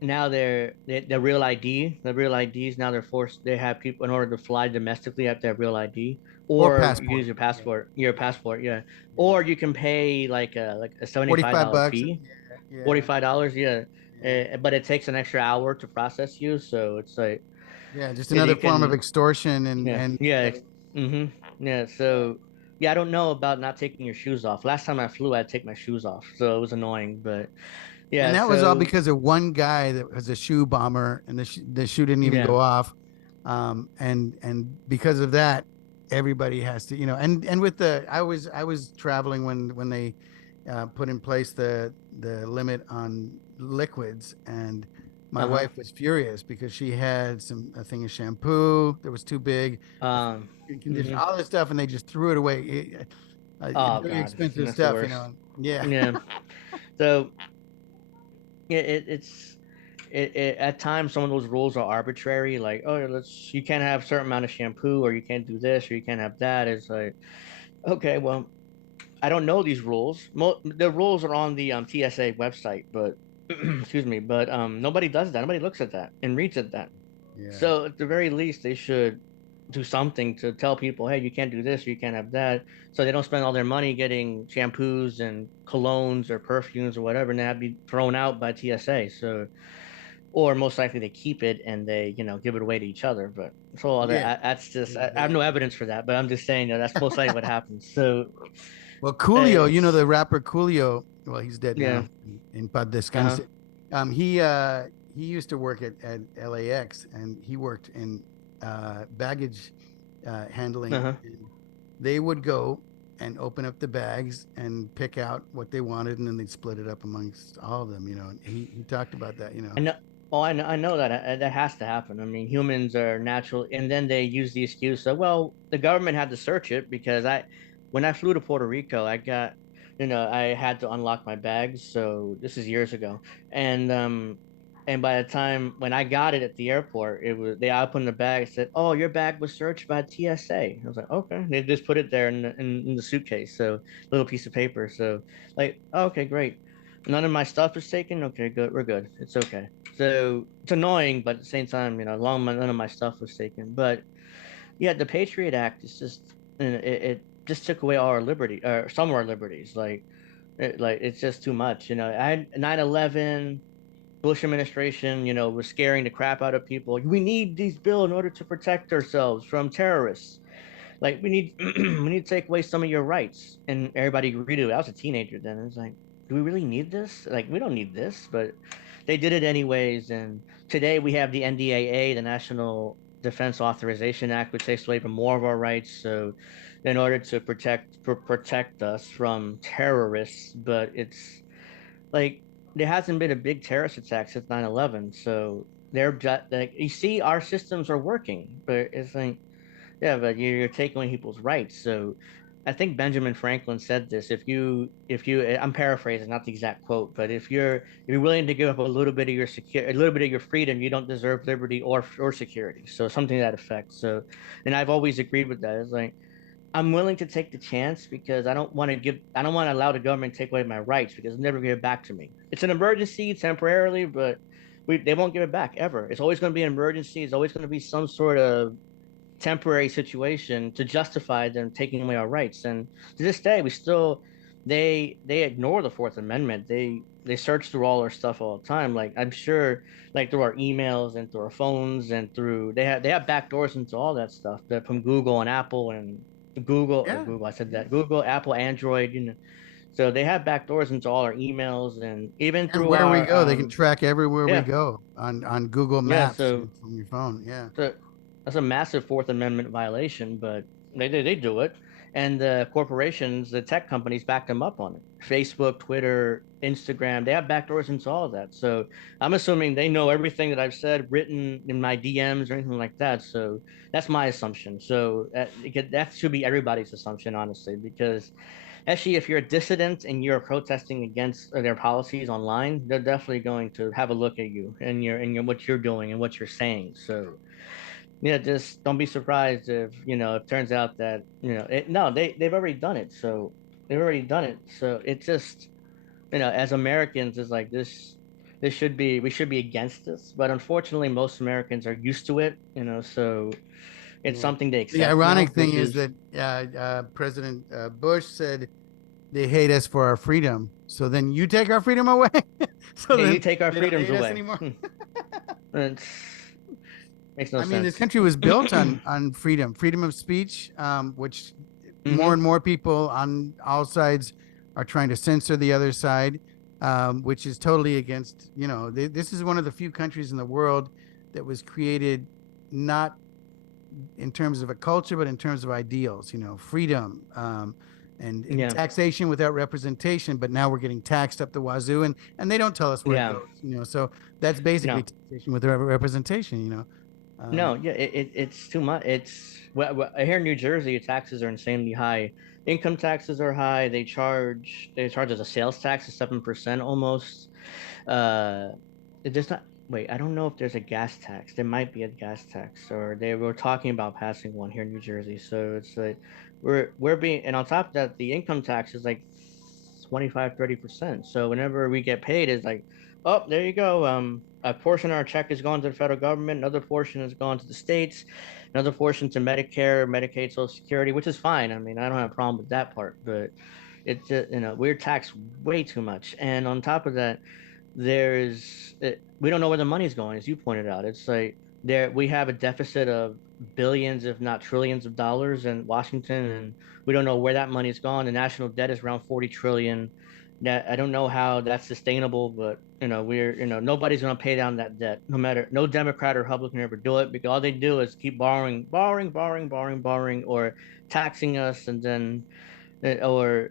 now the real the real IDs now they're forced they have people in order to fly domestically have to have real ID Or or use passport. Yeah, your passport, yeah, yeah. or you can pay like a $45. $75 fee. Yeah, Yeah. $45. Yeah. Yeah. But it takes an extra hour to process you, so it's like Yeah. Just you another form of can. extortion Yeah, and yeah. and Yeah. yeah. So yeah, I don't know about not taking your shoes off. Last time I flew, I had to take my shoes off, so it was annoying. But And yeah, that was all so because of one guy that was a shoe bomber, and the shoe didn't even yeah. go off. And because of that, everybody has to, and with the I was traveling when they put in place the limit on liquids, and my Uh-huh. wife was furious because she had a thing of shampoo that was too big, a Um. conditioner, hmm all this stuff, and they just threw it away. Oh Very God, expensive that's the stuff, worst. Yeah. Yeah. So yeah, at times some of those rules are arbitrary. Like, oh, you can't have a certain amount of shampoo, or you can't do this, or you can't have that. It's like, okay, well, I don't know these rules. The rules are on the TSA website, but excuse me, but nobody does that. Nobody looks at that and reads at that. Yeah. So at the very least, they should do something to tell people, hey, you can't do this, you can't have that, so they don't spend all their money getting shampoos and colognes or perfumes or whatever, and they have to be thrown out by TSA. So, or most likely they keep it and they, give it away to each other. But so other, Yeah. that's just, I have no Exactly. evidence for that, but I'm just saying, that's most likely what happens. So Well, Coolio, it's the rapper Coolio, well, he's dead yeah, now in paz uh-huh, descanse. He used to work at LAX, and he worked in baggage handling. uh-huh. And they would go and open up the bags and pick out what they wanted, and then they'd split it up amongst all of them. And he talked about that. I know. Oh, I know that that has to happen. I mean, humans are natural, and then they use the excuse that, well, the government had to search it because when I flew to Puerto Rico, I had to unlock my bags. So this is years ago, and and by the time when I got it at the airport, they opened the bag and said, "Oh, your bag was searched by TSA." I was like, "Okay." They just put it there in the suitcase, so little piece of paper. So like, oh, okay, great. None of my stuff is taken. Okay, good. We're good. It's okay. So it's annoying, but at the same time, none of my stuff was taken. But yeah, the Patriot Act is just it just took away all our liberty or some of our liberties. It's just too much. I had 9/11, Bush administration, was scaring the crap out of people. We need these bills in order to protect ourselves from terrorists. Like we need we need to take away some of your rights. And everybody agreed to it. I was a teenager then. It was like, do we really need this? Like we don't need this, but they did it anyways. And today we have the NDAA, the National Defense Authorization Act, which takes away even more of our rights. So in order to protect us from terrorists, but it's like there hasn't been a big terrorist attack since 9/11. So they're just like, you see our systems are working, but it's like, yeah, but you're taking away people's rights. So I think Benjamin Franklin said this. I'm paraphrasing, not the exact quote, but if you're willing to give up a little bit of a little bit of your freedom, you don't deserve liberty or security. So something to that effect. So, and I've always agreed with that. It's like I'm willing to take the chance because I don't want to allow the government to take away my rights because they'll never give it back to me. It's an emergency temporarily, but they won't give it back ever. It's always going to be an emergency. It's always going to be some sort of temporary situation to justify them taking away our rights. And to this day, we still they ignore the Fourth Amendment. They search through all our stuff all the time. Like I'm sure, like through our emails and through our phones and through they have back doors into all that stuff that from Google and Apple and Yeah. Google. I said Yeah. that Google, Apple, Android. So they have back doors into all our emails and even And through where we our go, they can track everywhere we yeah, go on Google yeah. Maps So from your phone. Yeah. so that's a massive Fourth Amendment violation, but they do it, and the corporations, the tech companies, back them up on it. Facebook, Twitter, Instagram, they have backdoors into all of that. So I'm assuming they know everything that I've said, written in my DMs or anything like that. So that's my assumption. So that should be everybody's assumption, honestly, because actually, if you're a dissident and you're protesting against their policies online, they're definitely going to have a look at you and your what you're doing and what you're saying. So yeah, just don't be surprised if it turns out that no, they've already done it. So they've already done it. So it just as Americans, is like this should be we should be against this, but unfortunately, most Americans are used to it. So it's Yeah. something they The accept now, ironic thing which is is that President Bush said they hate us for our freedom. So then you take our freedom away. So Yeah, you then take our they don't freedoms hate us away. anymore. It's makes no I mean, this sense. country was built on freedom, freedom of speech, which more Hmm. and more people on all sides are trying to censor the other side, which is totally against. This is one of the few countries in the world that was created not in terms of a culture, but in terms of ideals. Freedom. And Yeah, taxation without representation, but now we're getting taxed up the wazoo, and they don't tell us where it yeah. goes. So that's basically No, taxation without representation. no, yeah. It's too much. It's here in New Jersey, taxes are insanely high. Income taxes are high. They charge us a sales tax of 7% almost. Uh, it does not. Wait, I don't know if there's a gas tax. There might be a gas tax, or they were talking about passing one here in New Jersey. So it's like we're being, and on top of that, the income tax is like 25-30%. So whenever we get paid, it's like, oh, there you go. A portion of our check is going to the federal government, another portion is going to the states, another portion to Medicare, Medicaid, Social Security, which is fine. I mean, I don't have a problem with that part, but it's just, we're taxed way too much, and on top of that we don't know where the money's going, as you pointed out. It's like we have a deficit of billions, if not trillions, of dollars in Washington, and we don't know where that money's gone. The national debt is around 40 trillion. That I don't know how that's sustainable, but nobody's going to pay down that debt. No Democrat or Republican ever do it, because all they do is keep borrowing, borrowing, borrowing, borrowing, borrowing, or taxing us, and then or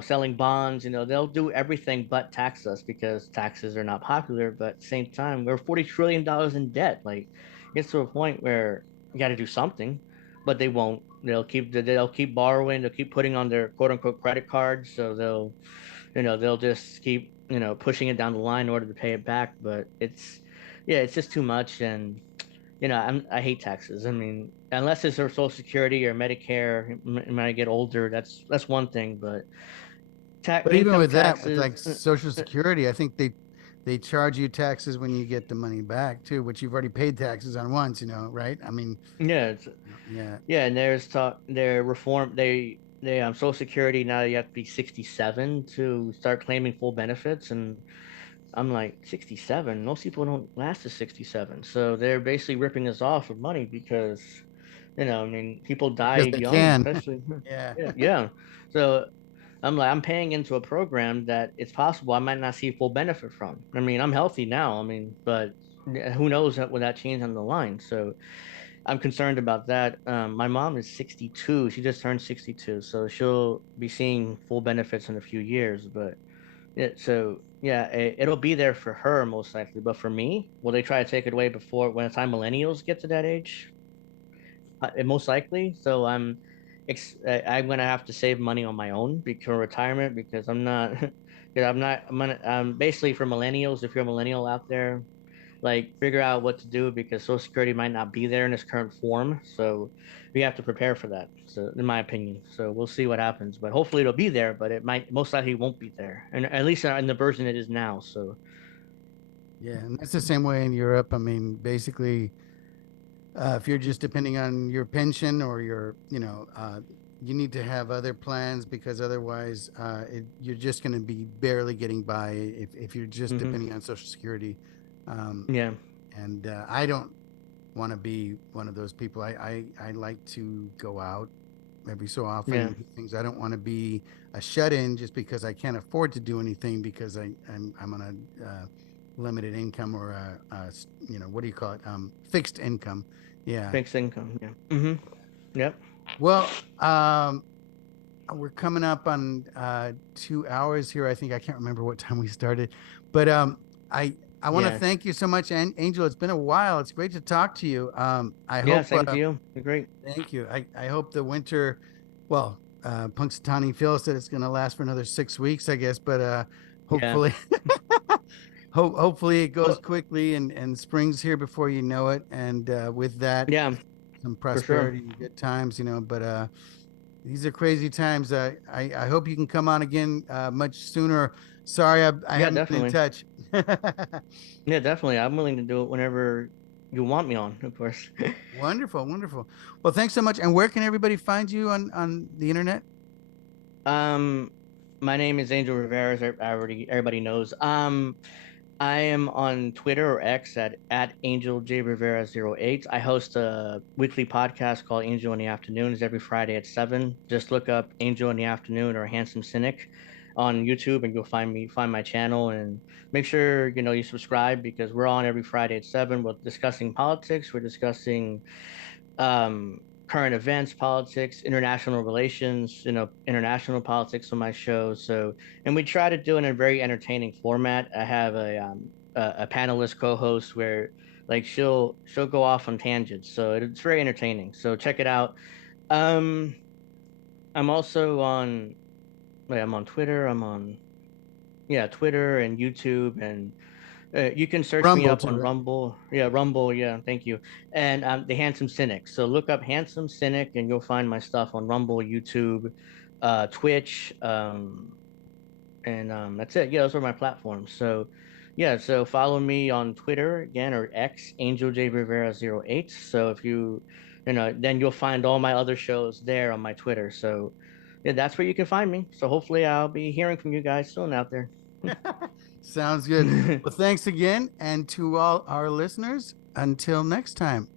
selling bonds. They'll do everything but tax us, because taxes are not popular. But at the same time, we're $40 trillion in debt. Like, it gets to a point where you got to do something, but they won't. They'll keep borrowing. They'll keep putting on their quote unquote credit cards. So they'll just keep pushing it down the line in order to pay it back. But it's just too much. And I hate taxes. I mean, unless it's for Social Security or Medicare, when I get older, that's one thing. But But even income with that, with taxes, like Social Security, I think they charge you taxes when you get the money back too, which you've already paid taxes on once, right? I mean, yeah, yeah. yeah, and there's talk, their reform, they Social Security now you have to be 67 to start claiming full benefits, and I'm like 67. Most people don't last to 67, so they're basically ripping us off of money because I mean, people die Because they young, can. especially. Yeah. Yeah, yeah. So I'm paying into a program that it's possible I might not see full benefit from. I mean, I'm healthy now. I mean, but who knows what that change on the line. So I'm concerned about that. My mom is 62. She just turned 62, so she'll be seeing full benefits in a few years. But so yeah, it'll be there for her most likely. But for me, will they try to take it away before when the time millennials get to that age? Most likely. So I'm gonna have to save money on my own for retirement, because I'm not because I'm basically, for millennials. If you're a millennial out there, like, figure out what to do, because Social Security might not be there in its current form. So we have to prepare for that. So, in my opinion, so we'll see what happens. But hopefully it'll be there. But it might most likely won't be there, and at least in the version it is now. So Yeah, and that's the same way in Europe. I mean, basically, if you're just depending on your pension or you need to have other plans, because otherwise, you're just going to be barely getting by if you're just hmm depending on Social Security. Um, yeah, and I don't want to be one of those people. I like to go out every so often yeah, and do things. I don't want to be a shut in just because I can't afford to do anything, because I'm on a limited income, or what do you call it? Fixed income. Yeah. fixed income. Yeah. Yep. Well, we're coming up on 2 hours here. I think I can't remember what time we started, but I I want to Yeah. thank you so much, Angel. It's been a while. It's great to talk to you. I Yeah. hope. Same to you. You're great. Thank you. I hope the winter, well, Punxsutawney Phil said it's going to last for another 6 weeks, I guess, but Yeah. hopefully, hopefully it goes Well, quickly, and spring's here before you know it. And with that, yeah, some for sure. prosperity and good times, but these are crazy times. I hope you can come on again much sooner. Sorry, I Yeah, haven't been in definitely. touch. Yeah, definitely. I'm willing to do it whenever you want me on, of course. Wonderful, wonderful. Well, thanks so much. And where can everybody find you on the internet? um, My name is Angel Rivera, as everybody knows. I am on Twitter or X at Angel J Rivera 08. I host a weekly podcast called Angel in the Afternoons every Friday at 7. Just look up Angel in the Afternoon or Handsome Cynic on YouTube and you'll find my channel, and make sure you subscribe because we're on every Friday at 7. We're discussing politics, we're discussing current events, politics, international relations, international politics on my show. So, and we try to do it in a very entertaining format. I have a panelist co-host where like she'll go off on tangents, so it's very entertaining. So check it out. Um, I'm also on. Wait, I'm on Twitter. I'm on Twitter and YouTube, and you can search me Rumble up too, on right? Rumble. Yeah, Rumble. Yeah, thank you. And the Handsome Cynic. So look up Handsome Cynic, and you'll find my stuff on Rumble, YouTube, Twitch, and that's it. Yeah, those are my platforms. So yeah, so follow me on Twitter again, or X, Angel J Rivera 08. So if then you'll find all my other shows there on my Twitter. So yeah, that's where you can find me. So hopefully I'll be hearing from you guys soon out there. Sounds good. Well, thanks again. And to all our listeners, until next time.